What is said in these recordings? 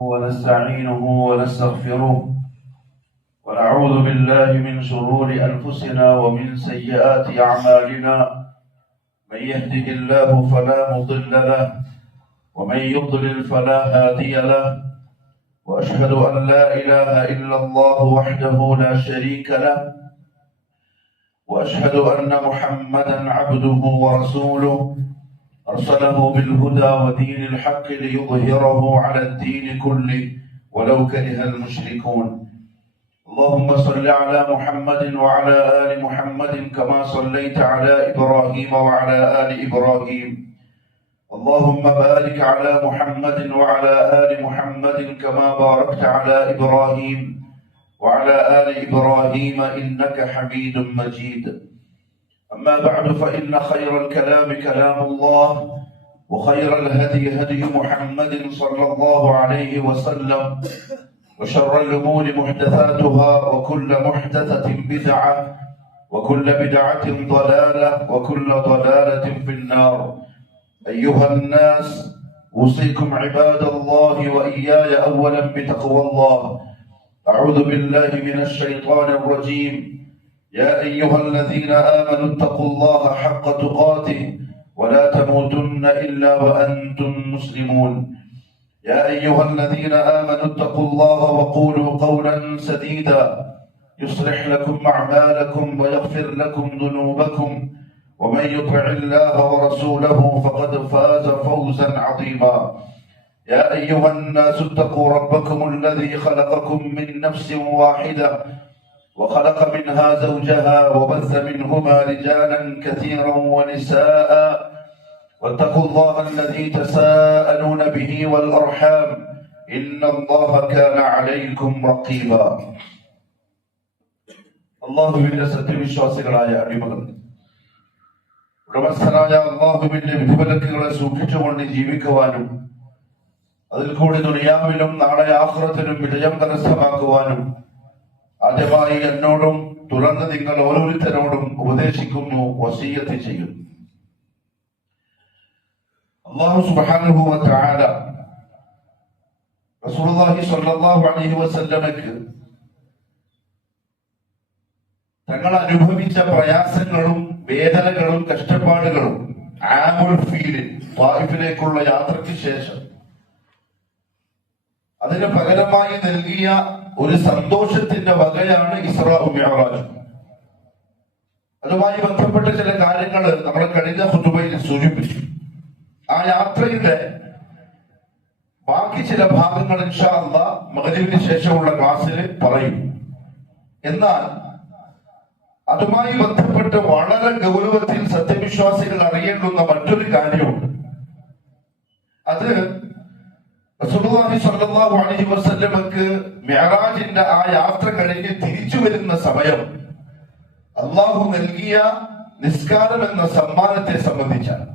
ونستعينه ونستغفره ونعوذ بالله من شرور أنفسنا ومن سيئات أعمالنا. من يهده الله فلا مضل له ومن يضلل فلا هادي له، وأشهد أن لا إله إلا الله وحده لا شريك له، وأشهد أن محمدا عبده ورسوله أرسله بالهدى ودين الحق ليظهره على الدين كله ولو كره المشركون. اللهم صل على محمد وعلى آل محمد كما صليت على إبراهيم وعلى آل إبراهيم. اللهم بارك على محمد وعلى آل محمد كما باركت على إبراهيم وعلى آل إبراهيم إنك حميد مجيد. أما بعد، فإن خير الكلام كلام الله، وخير الهدي هدي محمد صلى الله عليه وسلم، وشر الأمور محدثاتها، وكل محدثة بدعة، وكل بدعة ضلالة، وكل ضلالة في النار. أيها الناس، أوصيكم عباد الله وإياي أولا بتقوى الله. أعوذ بالله من الشيطان الرجيم. يا أيها الذين آمنوا اتقوا الله حق تقاته ولا تموتن إلا وأنتم مسلمون. يا أيها الذين آمنوا اتقوا الله وقولوا قولا سديدا يصلح لكم أعمالكم ويغفر لكم ذنوبكم، ومن يطع الله ورسوله فقد فاز فوزا عظيما. يا أيها الناس اتقوا ربكم الذي خلقكم من نفس واحدة وخلق منها زوجها وبث منهما رجالا كثيرا ونساء، واتقوا الله الذي تساءلون به والأرحام إن الله كان عليكم رقيبا. അല്ലാഹുവിന്റെ സത്യവിശ്വാസികളായ അടിമകൾ, ഉടമസ്ഥനായ അല്ലാഹുവിന്റെ വിധിവിലക്കുകളെ സൂക്ഷിച്ചുകൊണ്ട് ജീവിക്കുവാനും അതിൽ കൂടി ദുനിയാവിലും നാളെ ആഖിറത്തിലും വിജയം കരസ്ഥമാക്കുവാനും ആദ്യമായി എന്നോടും തുടർന്ന് നിങ്ങൾ ഓരോരുത്തരോടും ഉപദേശിക്കുന്നു, വസിയ്യത്ത് ചെയ്യുന്നു. അല്ലാഹു സുബ്ഹാനഹു വ തആല റസൂലുള്ളാഹി സ്വല്ലല്ലാഹു അലൈഹി വസല്ലമക്ക് തങ്ങൾ അനുഭവിച്ച പ്രയാസങ്ങളും വേദനകളും കഷ്ടപ്പാടുകളും ആമുൽ ഫീലിൽ ത്വായിഫിലേക്കുള്ള യാത്രയ്ക്ക് ശേഷം അതിന് പകരമായി നൽകിയ ഒരു സന്തോഷത്തിന്റെ വകയാണ് ഇസ്രാ മിഅ്റാജ്. അതുമായി ബന്ധപ്പെട്ട ചില കാര്യങ്ങൾ നമ്മൾ കഴിഞ്ഞ ഖുതുബയിൽ സൂചിപ്പിച്ചു. ആ യാത്രയുടെ ബാക്കി ചില ഭാഗങ്ങൾ ഇൻഷാ അല്ലാഹ് മഗ്‌രിബിന് ശേഷമുള്ള ക്ലാസ്സിൽ പറയും. എന്നാൽ അതുമായി ബന്ധപ്പെട്ട് വളരെ ഗൗരവത്തിൽ സത്യവിശ്വാസികൾ അറിയേണ്ടുന്ന മറ്റൊരു കാര്യമുണ്ട്. അത് റസൂലുള്ളാഹി സ്വല്ലല്ലാഹു അലൈഹി വസല്ലമക്ക് മിഅ്റാജിന്റെ ആ യാത്ര കഴിഞ്ഞ് തിരിച്ചു വരുന്ന സമയം അല്ലാഹു നൽകിയ നിസ്കാരം എന്ന സമ്മാനത്തെ സംബന്ധിച്ചാണ്.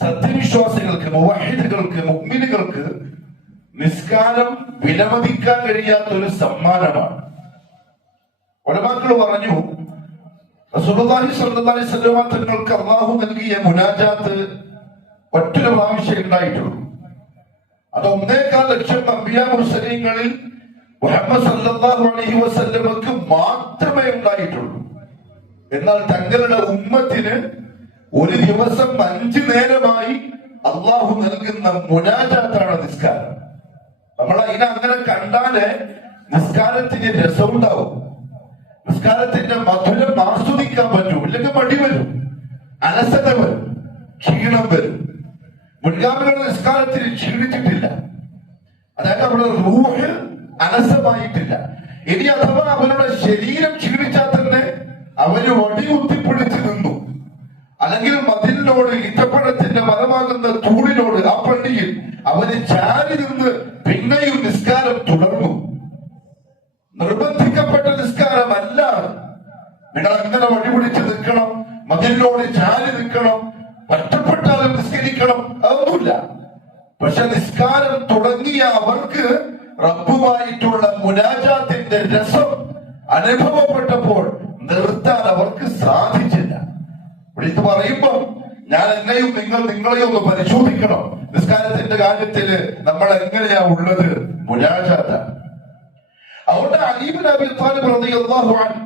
സത്യവിശ്വാസികൾക്ക്, മുവഹിദുകൾക്ക്, മുഅ്മിനുകൾക്ക് നിസ്കാരം വിലമതിക്കാൻ കഴിയാത്ത ഒരു സമ്മാനമാണ്. ഉലമാക്കൾ പറഞ്ഞു, റസൂലുള്ളാഹി സ്വല്ലല്ലാഹു അലൈഹി വസല്ലം തങ്ങൾക്ക് അല്ലാഹു നൽകിയ മുനാജാത്ത് ഒറ്റൊരു പ്രാവശ്യം ഉണ്ടായിട്ടുള്ളൂ. അത് 1.25 ലക്ഷം അംബിയാ മുർസലീങ്ങളിൽ മുഹമ്മദ് സല്ലല്ലാഹു അലൈഹി വസല്ലമക്ക് മാത്രമേ ഉണ്ടായിട്ടുള്ളൂ. എന്നാൽ തങ്ങളുടെ ഉമ്മത്തിന് ഒരു ദിവസം 5 നേരമായി അള്ളാഹു നൽകുന്ന മുനാജാത്താണ് നിസ്കാരം. നമ്മൾ അതിനെ അങ്ങനെ കണ്ടാലേ നിസ്കാരത്തിന് രസമുണ്ടാവും, നിസ്കാരത്തിന്റെ മധുരം ആസ്വദിക്കാൻ പറ്റും. ഇല്ലെങ്കിൽ മടി വരും, അലസത വരും, ക്ഷീണം വരും. മുൻഗാമികളുടെ നിസ്കാരത്തിന് ക്ഷീണിച്ചിട്ടില്ല, അതായത് അവരുടെ റൂഹ് അലസമായിട്ടില്ല. ഇനി അഥവാ അവരുടെ ശരീരം ക്ഷീണിച്ചാൽ തന്നെ അവര് വടി കുത്തിപ്പിടിച്ച് നിന്നു, അല്ലെങ്കിൽ മതിലിനോട്, ഈത്തപ്പഴത്തിന്റെ മരമാകുന്ന തൂണിനോട്, ആ പള്ളിയിൽ അവര് ചാരി നിന്ന് പിന്നെയും നിസ്കാരം തുടർന്നു. നിർബന്ധിക്കപ്പെട്ട നിസ്കാരമല്ല. നിങ്ങൾ അങ്ങനെ വഴി പിടിച്ച് നിൽക്കണം, മതിലിനോട് ചാരി നിൽക്കണം, കഷ്ടപ്പെട്ടാലും നിസ്കരിക്കണം, അതൊന്നുമില്ല. പക്ഷെ നിസ്കാരം തുടങ്ങിയ അവർക്ക് റബ്ബുമായിട്ടുള്ള മുനാജാത്തിന്റെ രസം അനുഭവപ്പെട്ടപ്പോൾ നിർത്താൻ അവർക്ക് സാധിച്ചില്ല. ഇത് പറയുമ്പോൾ ഞാൻ എന്നെയും നിങ്ങളെയും ഒന്ന് പരിശോധിക്കണം. നിസ്കാരത്തിന്റെ കാര്യത്തില് നമ്മൾ എങ്ങനെയാ ഉള്ളത്? മുനാജാത്ത്. അതുകൊണ്ട് അലി ഇബ്നു അബീ ത്വാലിബ് റളിയല്ലാഹു അൻഹു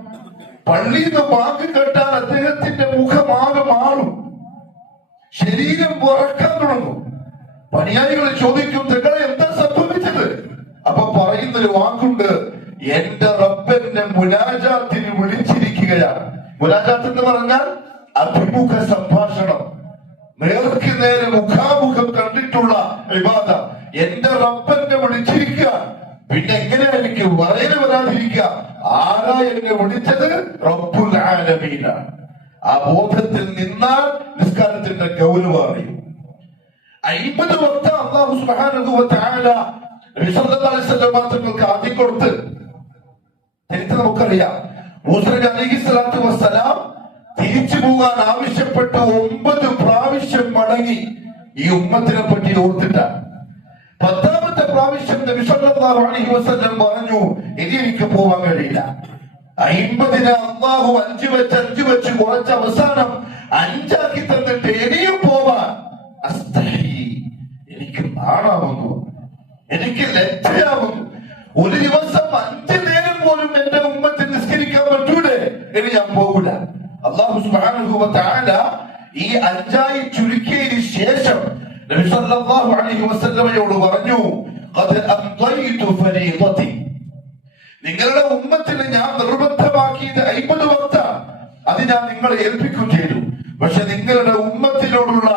പള്ളിയിൽ നിന്ന് വാക്ക് കേട്ടാൽ അദ്ദേഹത്തിന്റെ മുഖമാകെ മാറും, ശരീരം വിറക്കാൻ തുടങ്ങും. പണിയാളികൾ ചോദിക്കും, തങ്ങളെ എന്താ സംഭവിച്ചത്? അപ്പൊ പറയുന്നൊരു വാക്കുണ്ട്, എന്റെ റബ്ബിന്റെ മുനാജാത്തിന് വിളിച്ചിരിക്കുകയാണ്. മുനാജാത്ത് എന്ന് പറഞ്ഞാൽ അഭിമുഖ സംഭാഷണം, നേർക്ക് നേരെ മുഖാമുഖം കണ്ടിട്ടുള്ള ഇബാദ. എന്റെ റബ്ബിനെ വിളിച്ചിരിക്കുക, പിന്നെ എങ്ങനെയാ എനിക്ക് വരയിൽ വരാതിരിക്കുക? ആരാ എന്നെ വിളിച്ചത്? റബ്ബുൽ ആലമീനാണ്. ആ ബോധത്തിൽ നിന്നാൽ നിസ്കാരത്തിന്റെ ഗൗരവം അറിയും. 50 വക്ത് അല്ലാഹു സുബ്ഹാനഹു വ തആല നബി സല്ലല്ലാഹു അലൈഹി വസല്ലം തങ്ങൾക്ക് ആദ്യം കൊടുത്ത്. ചരിത്രം നമുക്കറിയാം. മൂസ നബി അലൈഹിസ്സലാത്തു വസ്സലാം തിരിച്ചു പോകാൻ ആവശ്യപ്പെട്ട് 9 പ്രാവശ്യം മടങ്ങി ഈ ഉമ്മത്തിനെ പറ്റി ഓർത്തിട്ടാണ്. 10ാമത്തെ പ്രാവശ്യം നബി സല്ലല്ലാഹു അലൈഹി വസല്ലം പറഞ്ഞു, ഇനി എനിക്ക് പോവാൻ കഴിയില്ല. 50നെ അല്ലാഹു 5 വെച്ച് കുറച്ച് അവസാനം 5 ആക്കി തന്നിട്ട് ഇനിയും പോവാൻ എനിക്ക് നാണാവുന്നു, എനിക്ക് ലജ്ജയാവുന്നു. ഒരു ദിവസം 5 നേരം പോലും എന്റെ ഉമ്മത്തിൽ നിസ്കരിക്കാൻ പറ്റൂലേ, ഇനി ഞാൻ പോകൂല. അല്ലാഹു സുബ്ഹാനഹു വ തആല ഈ 5ആയി ചുരുക്കിയതിന് ശേഷം നബി സല്ലല്ലാഹു അലൈഹി വസല്ലമയോട് പറഞ്ഞു, ഖദ് അംദൈതു ഫരീദതി, നിങ്ങളുടെ ഉമ്മത്തിന് ഞാൻ നിർബന്ധമാക്കിയത് 50 വക്ത്, അത് ഞാൻ നിങ്ങളെ ഏൽപ്പിക്കുകയും ചെയ്തു. പക്ഷെ നിങ്ങളുടെ ഉമ്മത്തിനോടുള്ള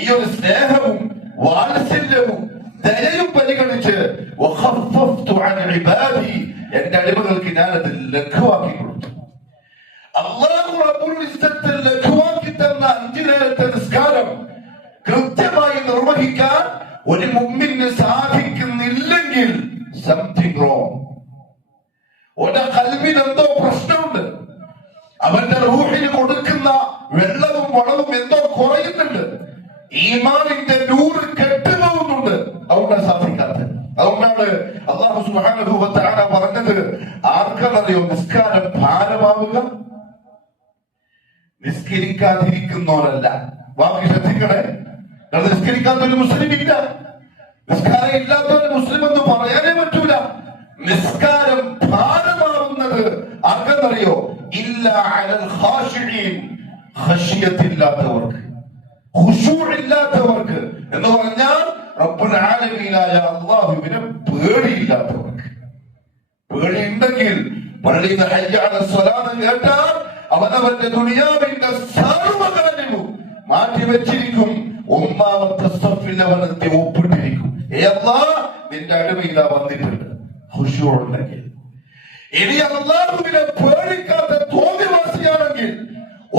ഈ ഒരു സ്നേഹവും വാത്സല്യവും ദയയും പരിഗണിച്ച് എന്റെ അടിമകൾക്ക് ഞാനത് ലഘുവാക്കി കൊടുത്തു. അല്ലാഹു റബ്ബുൽ ഇസ്സത്ത് ലഘുവാക്കി തന്ന 5 നേരത്തെ നിസ്കാരം കൃത്യമായി നിർവഹിക്കാൻ ഒരു മുഅ്മിന് സാധിക്കുന്നില്ലെങ്കിൽ സംതിങ് റോങ്. ഒരു ഖൽബിന് എന്തോ പ്രശ്നമുണ്ട്. അവന്റെ റൂഹിന് കൊടുക്കുന്ന വെള്ളവും വളവും എന്തോ കുറയുന്നുണ്ട്. ഈമാനിന്റെ നൂറ് കെട്ടുപോകുന്നുണ്ട്. അതുകൊണ്ടാണ് സാധിക്കാത്തത്. അതുകൊണ്ടാണ് അല്ലാഹു സുബ്ഹാനഹു വ തആല പറഞ്ഞത്, ആർക്കറിയോ നിസ്കാരം ഭാരമാവുക? നിസ്കരിക്കാതിരിക്കുന്നവരല്ല. വാക്ക് ശ്രദ്ധിക്കണേ. നിസ്കരിക്കാത്തൊരു മുസ്ലിം ഇല്ല, നിസ്കാരം ഇല്ലാത്തൊരു മുസ്ലിം എന്ന് പറയാനേ പറ്റൂല. നിസ്കാരം ഭാരമാവുന്നത് ആർക്കെന്നറിയോ? ഇല്ല അലൽ ഖാശിഈൻ, ഖശിയത്തില്ലാത്തവർക്ക്, ഖുശൂഇല്ലാത്തവർക്ക് എന്ന് പറഞ്ഞാൽ റബ്ബുൽ ആലമീനായ അല്ലാഹുവിനെ പേടിയില്ലാത്തവർക്ക്. പേടിയുണ്ടെങ്കിൽ പള്ളിയിൽ ഹയ്യ അലൽ സ്വലാത്ത് കേട്ടാൽ അവനവന്റെ ദുനിയാവിന്റെ സർവ്വകാര്യവും മാറ്റിവെച്ചിരിക്കും. 1ാമത്തെ സഫിൽ അവനെത്തി ഒപ്പിട്ടിരിക്കും. നിന്റെ അടിമയിലാ വന്നിട്ടുണ്ട്. ഖുശൂഉണ്ടെങ്കിൽ, ഇനി അല്ലാഹുവിനെ പേടിക്കാത്ത തോന്നിവാസിയാണെങ്കിൽ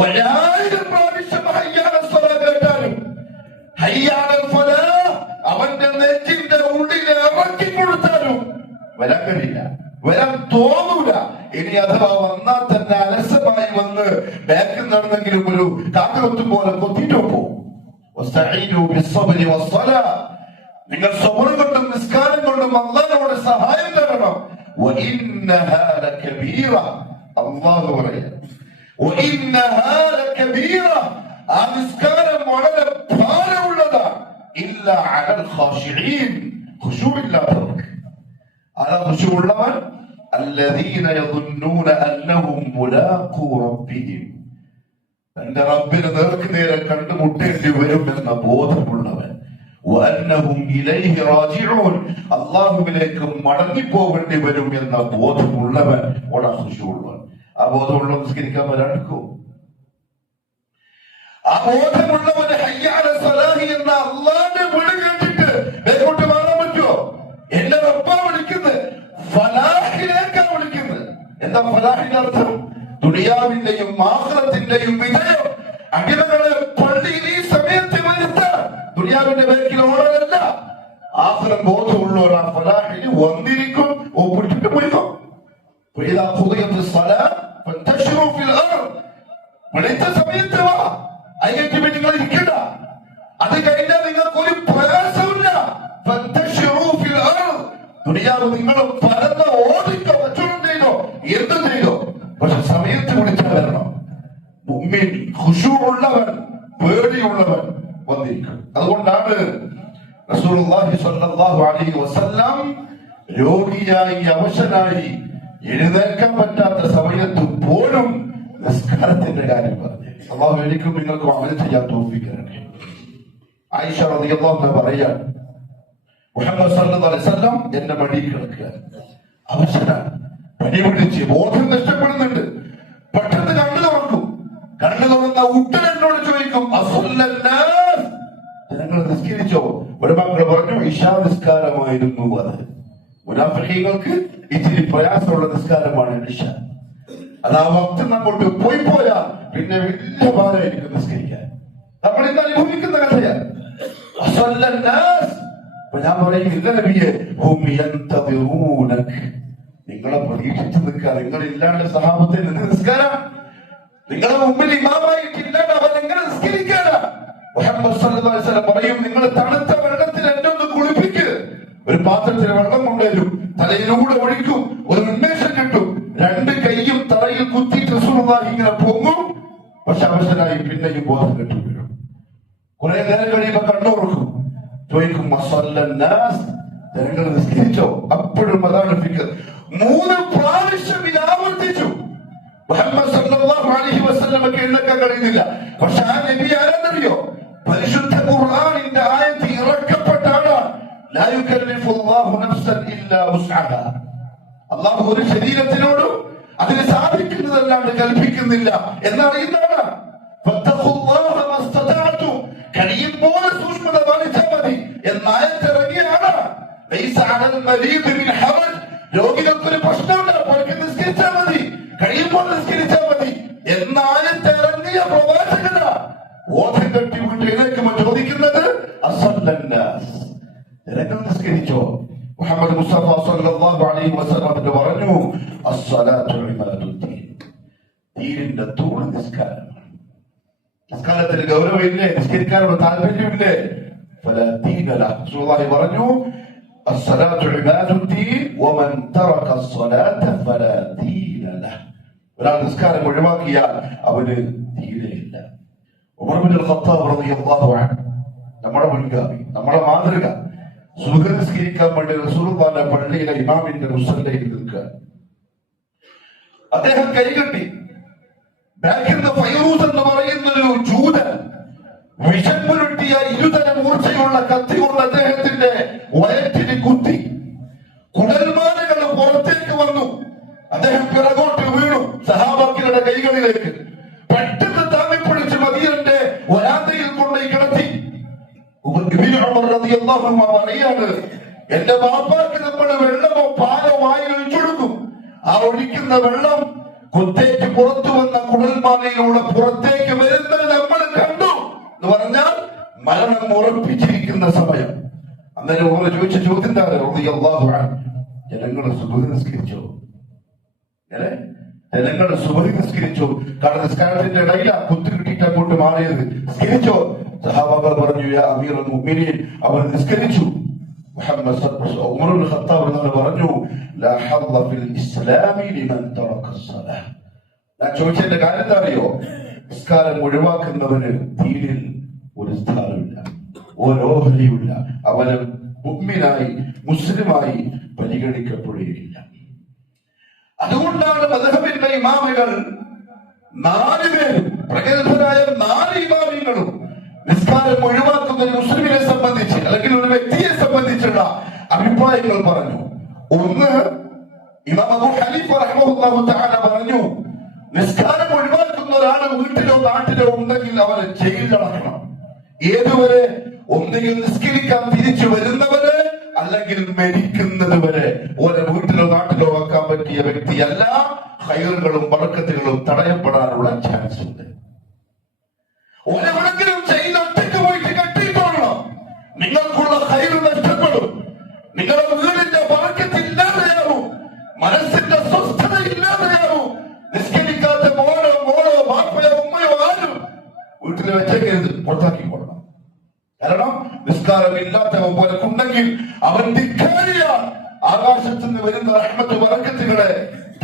1000 പ്രാവശ്യം ഹയ്യ അലൽ സ്വലാത്ത് കേട്ടാലും ഹയ്യ അലൽ ഫലാഹ് അവന്റെ നെഞ്ചിന്റെ ഉള്ളിൽ ഇറക്കി കൊടുത്താലും വരാൻ കഴിയില്ല, വരാൻ തോന്നൂല. ഇനി അഥവാ വന്നാൽ തന്നെ അലസമായി വന്ന് ബാക്കിൽ നടന്നെങ്കിലും ഒരു കാക്കകൊത്തും പോലെ കൊത്തിട്ടോ പോകും. നിങ്ങൾ സബർ കൊണ്ടും നിസ്കാരം കൊണ്ടും അല്ലാഹുവോട് സഹായം തേടണം. അല്ലാഹു പറയുന്നു, ആ നിസ്കാരം വളരെ ഭാരമുള്ളതാണ്. ഇല്ല അലൽ ഖാശിഈൻ, ഖുശൂഇല്ലാത്തവർക്ക്. ആരാ ഖുശൂഉള്ളവൻ? الذين يظنون أنهم ملاقو ربهم, തന്റെ റബ്ബിനെ നേർക്ക് നേരെ കണ്ടുമുട്ടേണ്ടി വരും എന്ന ബോധമുള്ളവൻ. وأنهم إليه راجعون, അല്ലാഹുവിലേക്ക് മടങ്ങിപ്പോകേണ്ടി വരും എന്ന ബോധമുള്ളവൻ. ഖുശൂഉള്ളവൻ. ആ ബോധമുള്ള നിസ്കരിക്കാൻ വരാണ്ടിക്കോ? ആ ബോധമുള്ളവന് ഹയ്യ അലൽ സ്വലാഹി എന്ന അല്ലാഹുവിനെ വിളി കേട്ടിട്ട് വേഗോട്ട് മാറാൻ പറ്റുമോ? എന്റെ റബ്ബാ വിളിക്കുന്നത്, ഫലാഹിലേക്കാണ് വിളിക്കുന്നത്. എന്താ ഫലാഹിന്റെ അർത്ഥം? ദുനിയാവിന്റെയും ആഖിറത്തിന്റെയും വിജയം. അടിമകളെ പള്ളിയിൽ ഈ സമയത്ത് വരുത്താൻ ദുനിയാവിന്റെ ബാക്കിൽ ഓടലല്ല. ആഖിറം ബോധമുള്ളവർ ആ ഫലാഹിന് വന്നിരിക്കും, ഒപ്പിട്ടിട്ട് പോയിക്കോ. വിളിച്ച സമയത്ത് വാ, അതിനു വേണ്ടി നിങ്ങൾ ഇരിക്കണ്ട. അത് കഴിഞ്ഞാൽ നിങ്ങൾക്ക് ഒരു പ്രയാസമില്ല. ദുനിയാവ് നിങ്ങൾ പരന്ന ഓടിക്കോ, കച്ചവടം ചെയ്തോ, എന്തും ചെയ്തോ, പക്ഷെ സമയത്ത് വിളിച്ചാൽ വരണം. മുഅ്മിൻ ഖുശൂഉള്ളവൻ പേടിയുള്ളവൻ വന്നിരിക്കും. അതുകൊണ്ടാണ് റസൂലുള്ളാഹി സ്വല്ലല്ലാഹു അലൈഹി വസല്ലം രോഗിയായി അവശനായി എഴുന്നേൽക്കാൻ പറ്റാത്ത സമയത്ത് പോലും നിസ്കാരത്തിന്റെ കാര്യം പറഞ്ഞു. അള്ളാഹു എനിക്കും നിങ്ങൾക്കും അമൽ ചെയ്യാൻ തൗഫീഖ് തരട്ടെ. ആയിഷ റളിയല്ലാഹു അൻഹ പറയാൻ, മുഹമ്മദ് സല്ലല്ലാഹു അലൈഹി വസല്ലം എന്റെ മടിയിൽ കിടക്കുക, അവശനാണ്, പനി പിടിച്ച് ബോധം നഷ്ടപ്പെടുന്നുണ്ട്. പെട്ടെന്ന് കണ്ണു തുറക്കും. കണ്ണു തുറന്ന ഉടനെ എന്നോട് ചോദിക്കും, അസ്വല്ലന്നാസ്, ജനങ്ങൾ നിസ്കരിച്ചോ? ഉലമാക്കൾ പറഞ്ഞു, ഇശാ നിസ്കാരമായിരുന്നു അത്. മുനാഫിഖീങ്ങൾക്ക് ഇച്ചിരി പ്രയാസമുള്ള നിസ്കാരമാണ് ഇശ. അത് ആ വക്ത് അങ്ങോട്ട് പോയാൽ പിന്നെ വലിയ ഭാരമായിരിക്കും നിസ്കരിക്കാൻ. നമ്മൾ ഇന്ന് അനുഭവിക്കുന്ന കഥയാണ്. ഞാൻ പറയും, ഇല്ല നബിയെ, നിങ്ങളെ പ്രതീക്ഷിച്ച് നിൽക്കുക. നിങ്ങളില്ലാണ്ട് സഹാബത്തിൽ നിന്ന് നിസ്കാരം, നിങ്ങളുടെ മുമ്പിൽ ഇമാമായിട്ടില്ലാണ്ട് അവൻ എങ്ങനെ നിസ്കരിക്കാനാ? മുഹമ്മദ് സല്ലല്ലാഹു അലൈഹി വസല്ലം പറയും, നിങ്ങൾ തണുത്ത വെള്ളത്തിൽ എന്നെ ഒന്ന് കുളിപ്പിക്ക്. ഒരു പാത്രത്തിൽ വെള്ളം കൊണ്ടുവരും, തലയിലൂടെ ഒഴിക്കും, ഒരു ഉന്മേഷം കിട്ടും. രണ്ട് കൈയും തറയിൽ കുത്തിയിട്ട് റസൂലുള്ളാഹി ഇങ്ങനെ പൊങ്ങും. പക്ഷെ അവശനായി പിന്നെയും ബോധം കെട്ടു വീഴും. കുറെ നേരം കഴിയുമ്പോ കണ്ണുറക്കും, ചോദിക്കും, അസ്വല്ലന്നാസ്, ജനങ്ങൾ നിസ്കരിച്ചോ? അപ്പോഴും അതാണ് ഫിക്ർ. 3 പ്രാവശ്യം ഇത് ആവർത്തിച്ചു. മുഹമ്മദ് സല്ലല്ലാഹു അലൈഹി വസല്ലമക്ക് എഴുന്നേൽക്കാൻ കഴിയുന്നില്ല. പക്ഷെ ആ നബി ആരെന്നറിയോ? പരിശുദ്ധ ഖുർആനിന്റെ ആയത്ത് ഇറക്കപ്പെട്ട ആളാണ്. ലാ യുകല്ലിഫുല്ലാഹു നഫ്സൻ ഇല്ലാ വുസ്അഹാ. അല്ലാഹു ഒരു ശരീരത്തിനോടും അതിന് സാധിക്കുന്നതല്ലാണ്ട് കൽപ്പിക്കുന്നില്ല എന്നറിയുന്നതാണ്. ഫത്തഖുല്ലാഹ മസ്തതഅതു, കഴിയുമ്പോൾ സൂക്ഷ്മത പാലിച്ചാൽ മതി എന്നായത്തിറങ്ങിയാണ്. ലൈസ അലൽ മരീദ് മിൻ ഹറജ്, രോഗികൾക്കൊരു പ്രശ്നമില്ല, അവർക്ക് നിസ്കരിച്ചാൽ മതി, കഴിയുമ്പോൾ നിസ്കരിച്ചാൽ മതി എന്നായത്തിറങ്ങിയ പ്രവാചകന ബോധം കെട്ടി വിട്ട് എഴുന്നേൽക്കുമ്പോൾ ചോദിക്കുന്നത്, അസ്വല്ലന്നാസ്, ജനങ്ങൾ നിസ്കരിച്ചോ? മുഹമ്മദ് മുസ്തഫ സല്ലല്ലാഹു അലൈഹി വസല്ലം പറഞ്ഞു, അസ്സലാത്തു ഇബാദത്തുദ്ദീൻ, ദീനിന്റെ തൂണ് നിസ്കാരമാണ്. നിസ്കാരത്തിന് ഗൗരവമില്ലേ? നിസ്കരിക്കാനുള്ള താല്പര്യമില്ലേ? ഫലാ ദീന ലഹു. റസൂലുള്ളാഹി പറഞ്ഞു, അസ്സലാത്തു ഇബാദത്തുദ്ദീൻ വമൻ തറക അസ്സലാത ഫലാ ദീന ലഹു. ഒരാൾ നിസ്കാരം ഒഴിവാക്കിയാൽ അവന് ദീനില്ല. ഉമർ ഇബ്നുൽ ഖത്താബ് റളിയല്ലാഹു അൻഹു, നമ്മുടെ മുൻഗാമി, നമ്മുടെ മാതൃക, സുബ്ഹ് നിസ്കരിക്കാൻ വേണ്ടി റസൂലുള്ളാഹിയുടെ പള്ളിയിലെ ഇമാമിന്റെ മുസല്ലയിൽ നിൽക്കുക. അദ്ദേഹം കൈകെട്ടി ബാക്കിൽ നിന്ന് ഫൈറൂസ് എന്ന് പറയുന്നൊരു ജൂതൻ വിഷം പുരട്ടിയ ഇരുതല മൂർച്ചയുള്ള കത്തി കൊണ്ട് അദ്ദേഹത്തിന്റെ വയറ്റിന് കുത്തി. കുടൽമാലകൾ പുറത്തേക്ക് വന്നു. അദ്ദേഹം പിറകോട്ട് വീണു സഹാബാക്കളുടെ കൈകളിലേക്ക്. പെട്ടെന്ന് താങ്ങിപ്പിടിച്ച് മദീനയുടെ വരാന്തയിൽ കൊണ്ടുപോയി കിടത്തി. പറയാണ്, എന്റെ ബാപ്പാക്ക് നമ്മൾ വെള്ളമോ പാലോ വായിൽ ഒഴിച്ചൊടുക്കും. ആ ഒഴിക്കുന്ന വെള്ളം കുത്തേറ്റ് പുറത്തു വന്ന കുടൽമാലയിലൂടെ പുറത്തേക്ക് വരുന്നത് നമ്മൾ കണ്ടു എന്ന് പറഞ്ഞാൽ മരണം ഉറപ്പിച്ചിരിക്കുന്ന സമയം. അന്നേരം ഓരോ ചോദിച്ച ചോദ്യം ജനങ്ങൾ സുബഹി നിസ്കരിച്ചോ? ജനങ്ങൾ സുബഹി നിസ്കരിച്ചോ? കാരണം നിസ്കാരത്തിന്റെ ഇടയില കുത്തു കിട്ടിയിട്ട് അങ്ങോട്ട് മാറിയത്. നിസ്കരിച്ചോ? സഹാബാക്കൾ പറഞ്ഞു, യാ അമീറുൽ മുഅ്മിനീൻ, അവർ നിസ്കരിച്ചു. ഉമർ ഇബ്നുൽ ഖത്താബ് പറഞ്ഞു, ലാ ഹദ്ദ ഫിൽ ഇസ്ലാമി ലിമൻ തറക അസ്സലാഹ്. ഞാൻ ചോദിച്ചതിന്റെ കാര്യം എന്താ അറിയോ? നിസ്കാരം ഒഴിവാക്കുന്നവന് ദീനിൽ ഒരു സ്ഥാനമില്ല, ഓരോഹരിയുമില്ല. അവന് മുഅ്മിനായി മുസ്ലിമായി പരിഗണിക്കപ്പെടുകയില്ല. അതുകൊണ്ടാണ് മദ്ഹബിന്റെ ഇമാമുകൾ 4 പേരും, പ്രഗത്ഭരായ 4 ഇമാമിങ്ങളും നിസ്കാരം ഒഴിവാക്കുന്ന ഒരു മുസ്ലിമിനെ സംബന്ധിച്ച് അല്ലെങ്കിൽ ഒരു വ്യക്തിയെ സംബന്ധിച്ചുള്ള അഭിപ്രായങ്ങൾ പറഞ്ഞു. ഒന്ന്, ഇമാം അബൂ ഹനീഫ റഹിമഹുല്ലാഹു തആല പറഞ്ഞു, നിസ്കാരം ഒഴിവാക്കുന്ന ഒരാൾ വീട്ടിലോ നാട്ടിലോ ഉണ്ടെങ്കിൽ അവരെ ജയിലിലടക്കണം. ഏതുവരെ? ഒന്നുകിൽ നിസ്കരിക്കാൻ തിരിച്ചു വരുന്നവരെ അല്ലെങ്കിൽ മരിക്കുന്നത് വരെ. ഓരോ വീട്ടിലോ നാട്ടിലോ ആക്കാൻ പറ്റിയ വ്യക്തിയല്ല. ഖൈറുകളും ബർക്കത്തുകളും തടയപ്പെടാനുള്ള ചാൻസ് ഉണ്ട്. ഒരെവിടെങ്കിലും ഒറ്റയ്ക്ക് പോയിട്ട് കെട്ടിയിട്ടോളണം. നിങ്ങൾക്കുള്ള ഖൈറ് നഷ്ടപ്പെടും. നിങ്ങളുടെ വീടിന്റെ ബർക്കത്ത് ഇല്ലാതെയാവും, മനസ്സിന്റെ സ്വസ്ഥത ഇല്ലാതെയാവും. നിസ്കരിക്കാത്ത മോളോ ബാപ്പയോ ഉമ്മയോ ആരും വീട്ടിൽ വെച്ചേക്കരുത്, പുറത്താക്കിക്കൊള്ളണം. കാരണം നിസ്കാരമില്ലാത്തവൻ പോലക്കുണ്ടെങ്കിൽ അവൻ ധിക്കാരിയാണ്. ആകാശത്ത് നിന്ന് വരുന്ന റഹ്മത്ത് ബർക്കത്തുകളെ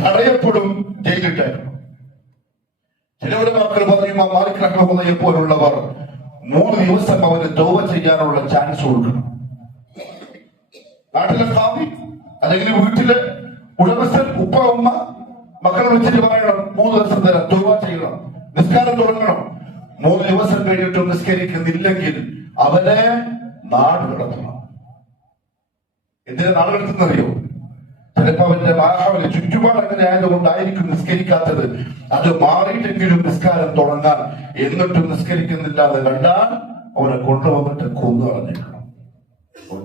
തടയപ്പെടും, ജയിലിട്ടേക്കണം. ചിലവരുടെ മക്കൾ പറഞ്ഞു, ഇമാം മാലിക് റഹ്മത്തുള്ളാഹിയെ പോലുള്ളവർ 3 ദിവസം അവന് തൗബ ചെയ്യാനുള്ള ചാൻസ് കൊടുക്കണം. നാട്ടിലെ ഖാദി അല്ലെങ്കിൽ വീട്ടിലെ ഉടമസ്ഥൻ, ഉപ്പ ഉമ്മ മക്കളെ വെച്ചിട്ട് പറയണം 3 ദിവസം തരാം, തൗബ ചെയ്യണം, നിസ്കാരം തുടങ്ങണം. 3 ദിവസം കഴിഞ്ഞിട്ടും നിസ്കരിക്കുന്നില്ലെങ്കിൽ അവനെ നാട് കടത്തണം. എന്തിനാ നാട് കടത്തുന്നറിയോ? ചിലപ്പോ അവന്റെ മാഹാവിലെ ചുറ്റുപാട് അങ്ങനെ ആയതുകൊണ്ടായിരിക്കും നിസ്കരിക്കാത്തത്. അത് മാറിയിട്ടെങ്കിലും നിസ്കാരം തുടങ്ങാൻ, എന്നിട്ടും നിസ്കരിക്കുന്നില്ലാതെ കണ്ടാൽ അവനെ കൊണ്ടുവന്നിട്ട് കൊന്നു കളഞ്ഞേക്കണം.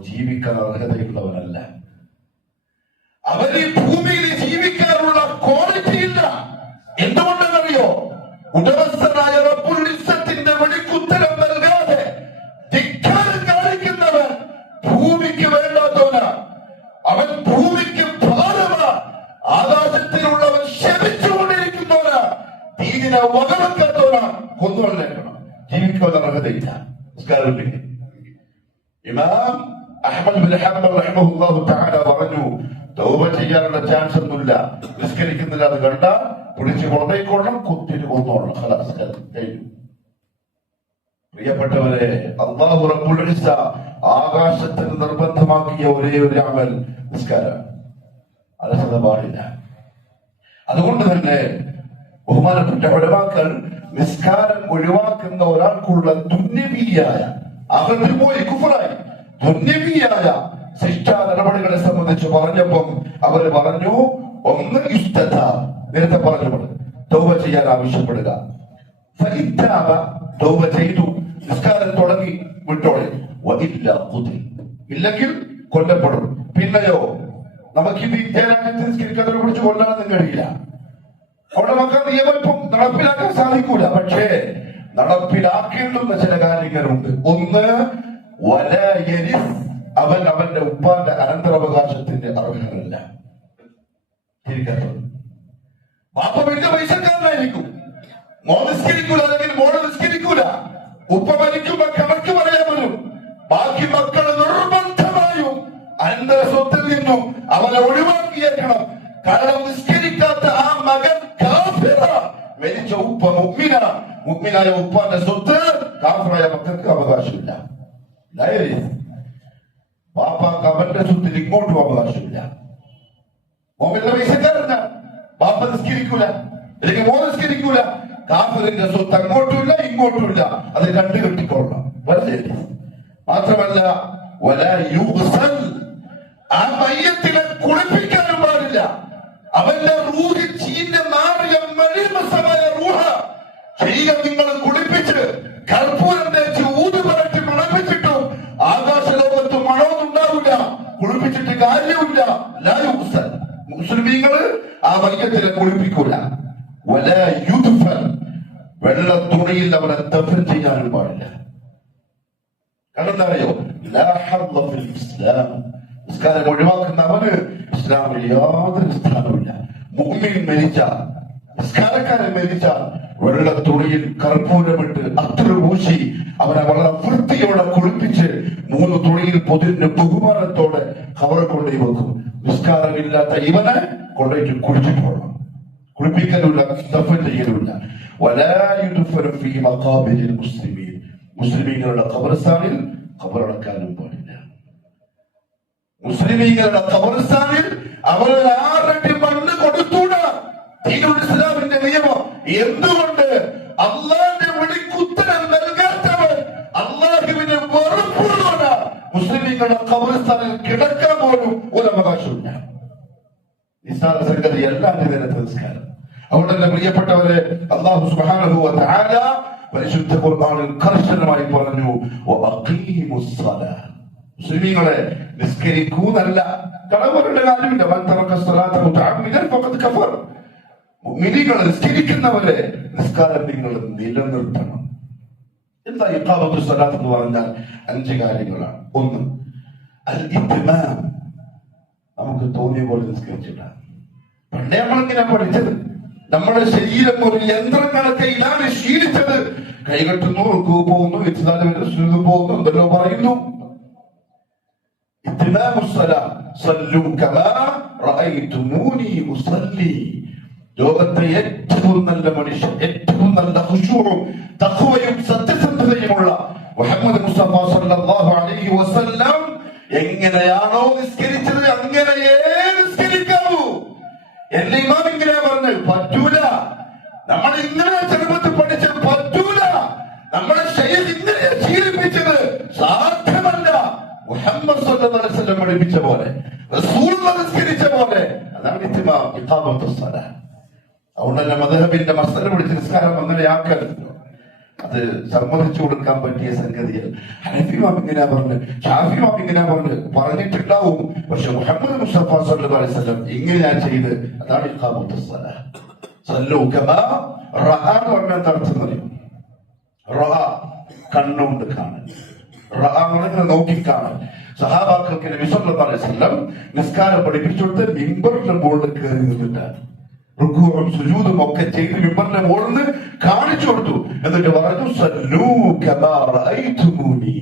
ജീവിക്കാൻ അർഹതയുള്ളവനല്ല അവൻ. ഈ ഭൂമിയിൽ ജീവിക്കാനുള്ള ക്വാളിറ്റി ഇല്ല. എന്തുകൊണ്ടെന്നറിയോ? ഉടമസ്ഥനായ റബ്ബുൽ ഇസ്സത്തിന്റെ വെളിക്കുത്തരം നൽകാതെ ധിക്കാരം കാണിക്കുന്നവൻ ഭൂമിക്ക് വേണ്ടാത്തവനാ. അവൻ ഭൂമിക്ക് ഭാരമാ. ആകാശത്തിലുള്ളവൻ ശമിച്ചുകൊണ്ടിരിക്കുന്നവനാ. ദീനിനെ വകവെക്കാത്തവനാ. കൊന്നുകളഞ്ഞേക്കണം. ജീവിക്കാൻ അർഹതയില്ല. നിസ്കാരമില്ലെങ്കിൽ ഇമാം അഹ്മദ് ബിൻ ഹംബൽ റഹിമഹുല്ലാഹു തആല പറഞ്ഞു, തൗബ ചെയ്യാനുള്ള ചാൻസ് ഒന്നുമില്ല, നിസ്കരിക്കുന്നില്ല എന്ന് കണ്ടാൽ പിടിച്ചു കൊണ്ടേക്കൊള്ളണം, കുത്തിരി കൊന്നോളണം. ഖലാസ് കഴിഞ്ഞു. പ്രിയപ്പെട്ടവരെ, അല്ലാഹു റബ്ബുൽ ഇസ്സ ആകാശത്തിന് നിർബന്ധമാക്കിയ ഒരേ ഒരു അമൽ നിസ്കാരം. അലസത പാടില്ല. അതുകൊണ്ട് തന്നെ ബഹുമാനപ്പെട്ട ഉലമാക്കൾ നിസ്കാരം ഒഴിവാക്കുന്ന ഒരാൾക്കുള്ള ദുന്യവിയായ അകത്തിൽ പോയി കുഫറായി ദുന്യവിയായ ശിക്ഷാ നടപടികളെ സംബന്ധിച്ച് പറഞ്ഞപ്പം അവര് പറഞ്ഞു, ഒന്ന് ഇസ്തത, നേരത്തെ പറഞ്ഞപ്പോൾ തൗബ ചെയ്യാൻ ആവശ്യപ്പെടുക. തൗബ ചെയ്തു, നിസ്കാരം തുടങ്ങി, വിട്ടോളെ. ഇല്ലെങ്കിൽ കൊല്ലപ്പെടും. പിന്നെയോ നമുക്കിത് ഇന്ത്യരാജ്യത്ത് നിസ്കരിക്കാത്തവരെ കുറിച്ച് കൊല്ലാനൊന്നും കഴിയില്ല. അവിടെ മക്കൾ നിയമം ഇപ്പം നടപ്പിലാക്കാൻ സാധിക്കൂല. പക്ഷേ നടപ്പിലാക്കേണ്ടുന്ന ചില കാര്യങ്ങളുണ്ട്. ഒന്ന്, അവൻ അവന്റെ ഉപ്പാന്റെ അനന്തരാവകാശത്തിന്റെ അർഹനല്ല. ബാപ്പ വലിയ പൈസക്കാരനായിരിക്കും, മോൻ നിസ്കരിക്കൂല, അല്ലെങ്കിൽ മോള് നിസ്കരിക്കൂല. ഉപ്പ മരിക്കുമ്പോ കണക്ക് പറയാൻ വരും. ബാക്കി മക്കൾ നിർബന്ധമായും അനന്തര സ്വത്തിൽ നിന്നും അവനെ ഒഴിവാക്കിയേക്കണം. കാരണം നിസ്കരിക്കാത്ത ആ മകൻ കാഫിറ, മരിച്ച ഉപ്പ മുഅ്മിന. മുഅ്മിനായ ഉപ്പാന്റെ സ്വത്ത് കാഫിറായ മക്കൾക്ക് അവകാശമില്ല. ബാപ്പാക്ക് അവന്റെ സ്വത്തിൽ ഇങ്ങോട്ടും അവകാശമില്ല. മോമിന്റെ പൈസക്കാരന, ബാപ്പ നിസ്കരിക്കൂല, അല്ലെങ്കിൽ മോൻ നിസ്കരിക്കൂല. കാഫിറിന്റെ സ്വത്ത് അങ്ങോട്ടുമില്ല ഇങ്ങോട്ടുമില്ല. അത് കണ്ടു കെട്ടിക്കൊള്ളണം. മാത്രമല്ല, ആ മയ്യത്തിനെ കുളിപ്പിക്കാനും പാടില്ല. അവന്റെ റൂഹ് ചീഞ്ഞ നാറിയ മലിനമായ റൂഹ ശരീരം നിങ്ങൾ കുളിപ്പിച്ച് കർപ്പൂരം തേച്ച് ഊത് പറച്ച് മണപ്പിച്ചിട്ടും ആകാശലോകത്ത് മണമൊന്നും ഉണ്ടാവില്ല. കുളിപ്പിച്ചിട്ട് കാര്യമില്ല. മുസ്ലിമീങ്ങള് ആ മയ്യത്തിനെ കുളിപ്പിക്കൂല. വെള്ള തുണിയിൽ അവനെ ദഫൻ ചെയ്യാനും പാടില്ല. കണ്ടെന്നറിയോ? നിസ്കാരം ഒഴിവാക്കുന്ന അവന് ഇസ്ലാമിൽ യാതൊരു സ്ഥാനമില്ല. മുഅ്മിൻ മരിച്ചാൽ, നിസ്കാരക്കാരൻ മരിച്ചാൽ വെള്ള തുണിയിൽ കർപ്പൂരമിട്ട് അത്തറ് പൂശി അവനെ വളരെ വൃത്തിയോടെ കുളിപ്പിച്ച് 3 തുണിയിൽ പൊതിഞ്ഞ് ബഹുമാനത്തോടെ കവർ കൊണ്ടുപോയി വെക്കും. നിസ്കാരമില്ലാത്ത ഇവനെ കൊണ്ടുപോയിട്ട് കുളിച്ചിട്ട് പോകണം. കുളിപ്പിക്കലുമില്ല, ദഫൻ ചെയ്യലുമില്ല. മുസ്ലിമീങ്ങളുടെ ഖബർസ്ഥാനിൽ ഖബറടക്കാനും പാടില്ല. മുസ്ലിമീങ്ങളുടെ ഖബർസ്ഥാനിൽ അവർ 6 അടി മണ്ണ് കൊടുത്തൂടാ. ദീനുൽ ഇസ്ലാമിന്റെ നിയമം. എന്തുകൊണ്ട്? അള്ളാന്റെ വിളിക്കുത്തരം നൽകാത്തവൻ അള്ളാഹുവിന് വെറുപ്പുള്ളവനാ. മുസ്ലിമീങ്ങളുടെ ഖബർസ്ഥാനിൽ കിടക്കാൻ പോലും ഒരു അവകാശമില്ല. നിസ്സാര സംഗതി എല്ലാ നേരത്തെ നിസ്കാരം. അതുകൊണ്ട് തന്നെ പ്രിയപ്പെട്ടവരെ, അല്ലാഹു സുബ്ഹാനഹു വ തആല പരിശുദ്ധ ഖുർആനിൽ കർശനമായി പറഞ്ഞു, മുസ്ലിമീങ്ങളെ നിസ്കരിക്കൂന്നല്ല. കളവരുടെ കാര്യമില്ല. മുഅ്മിനീങ്ങളെ നിസ്കരിക്കുന്നവരെ നിസ്കാരം നിങ്ങൾ നിലനിർത്തണം. എന്താ ഇഖാമത്തു സ്വലാത്ത് എന്ന് പറഞ്ഞാൽ? 5 കാര്യങ്ങളാണ്. ഒന്ന്, അൽ ഇത്മാം. നമുക്ക് തോന്നിയ പോലെ നിസ്കരിച്ചിട്ടാണ്. പണ്ടേ നമ്മളിങ്ങനെ പഠിച്ചത്. നമ്മുടെ ശരീരം ഒരു യന്ത്രം കണക്കെ ഇതാണ് ശീലിച്ചത്. കൈകെട്ടുന്നു, പോകുന്നു, പോകുന്നു, എന്തെല്ലോ പറയുന്നു. ലോകത്തെ ഏറ്റവും നല്ല മനുഷ്യൻ, ഏറ്റവും നല്ല ഖുശൂഉം തഖ്വയും സത്യസന്ധതയും വിലപിടിപ്പുള്ള മുഹമ്മദ് മുസ്തഫ സല്ലല്ലാഹു അലൈഹി വസല്ലം എങ്ങനെയാണോ നിസ്കരിച്ചത് അങ്ങനെയേ നിസ്കരിക്കാവൂ. എന്റെ ഇമാം ഇങ്ങനെ പറഞ്ഞു, പറ്റൂല. നമ്മൾ ഇങ്ങനെ ചെറുപ്പത്തിൽ പഠിച്ച പറ്റൂല. നമ്മളെ ശൈഖ് ഇങ്ങനെ ശീലിപ്പിച്ചത് സാധ്യമല്ല. മുഹമ്മദ് സല്ലല്ലാഹു അലൈഹി വസല്ലം പഠിപ്പിച്ച പോലെ, റസൂൽ നിസ്കരിച്ച പോലെ. അതാണ് ഇഖാമത്തുസ് സ്വലാത്ത്. അതുകൊണ്ട് തന്നെ മദ്ഹബിന്റെ മസ്അല പിടിച്ച് നിസ്കാരം അങ്ങനെയാക്കരുത്. അത് സമ്മതിച്ചു കൊടുക്കാൻ പറ്റിയ സംഗതിയല്ല. ഹനഫി ഇമാം ഇങ്ങനെ പറഞ്ഞു, ഷാഫി ഇമാം ഇങ്ങനെ പറഞ്ഞിട്ടുണ്ടാവും. പക്ഷെ മുഹമ്മദ് മുസ്തഫ സല്ലല്ലാഹു അലൈഹി വസല്ലം ഇങ്ങനെയാ ചെയ്ത്. അതാണ് ഇഖാമത്തുസ് സ്വലാത്ത്. സല്ലു കമാ റഅ എന്ന് പറഞ്ഞാൽ അർത്ഥം അറിയും. റഅ കണ്ണുകൊണ്ട് കാണൽ, റഅ എന്ന് നോക്കിക്കാണൽ. സഹാബാക്കൾക്ക് നബി സല്ലല്ലാഹു അലൈഹി വസല്ലം നിസ്കാരം പഠിപ്പിച്ചുകൊണ്ട് മിമ്പറിന്റെ മുകളിൽ കയറി നിന്നിട്ടാണ് റുകൂഉം സുജൂദും ഒക്കെ ചെയ്ത് മിമ്പറിന്റെ മുകളിൽ നിന്ന് കാണിച്ചു കൊടുത്തു. എന്നിട്ട് പറഞ്ഞു, സല്ലൂ കമാ റഅയ്തുമൂനി,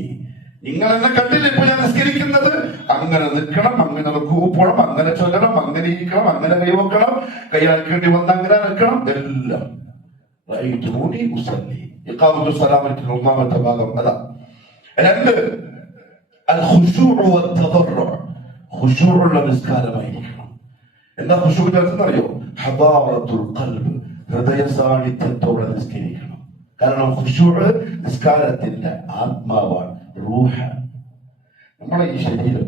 നിങ്ങൾ എന്നെ കണ്ടില്ല ഇപ്പൊ ഞാൻ നിസ്കരിക്കുന്നത്, അങ്ങനെ നിൽക്കണം, അങ്ങനെ കൂപ്പണം, അങ്ങനെ ചൊല്ലണം, അങ്ങനെ ഇരിക്കണം, അങ്ങനെ കൈവക്കണം, കൈയാക്കേണ്ടി വന്ന് അങ്ങനെ നിൽക്കണം, എല്ലാം. റഅയ്തുമൂനി ഉസല്ലി. ഇഖാമത്തുസ് സ്വലാത്തിന്റെ ഒന്നാമത്തെ ഭാഗം അതാ. രണ്ട്, അൽ ഖുശൂഉ വത്തദർറു, ഖുശൂഉള്ള നിസ്കാരമായിരിക്കണം. എന്താ ഖുശൂഉ എന്നറിയോ? ഹദാറത്തുൽ ഖൽബ്, ഹൃദയ സാന്നിധ്യത്തോടെ നിസ്കരിക്കണം. കാരണം ഖുശൂഉ നിസ്കാരത്തിന്റെ ആത്മാവാണ്, റൂഹാണ്. നമ്മുടെ ഈ ശരീരം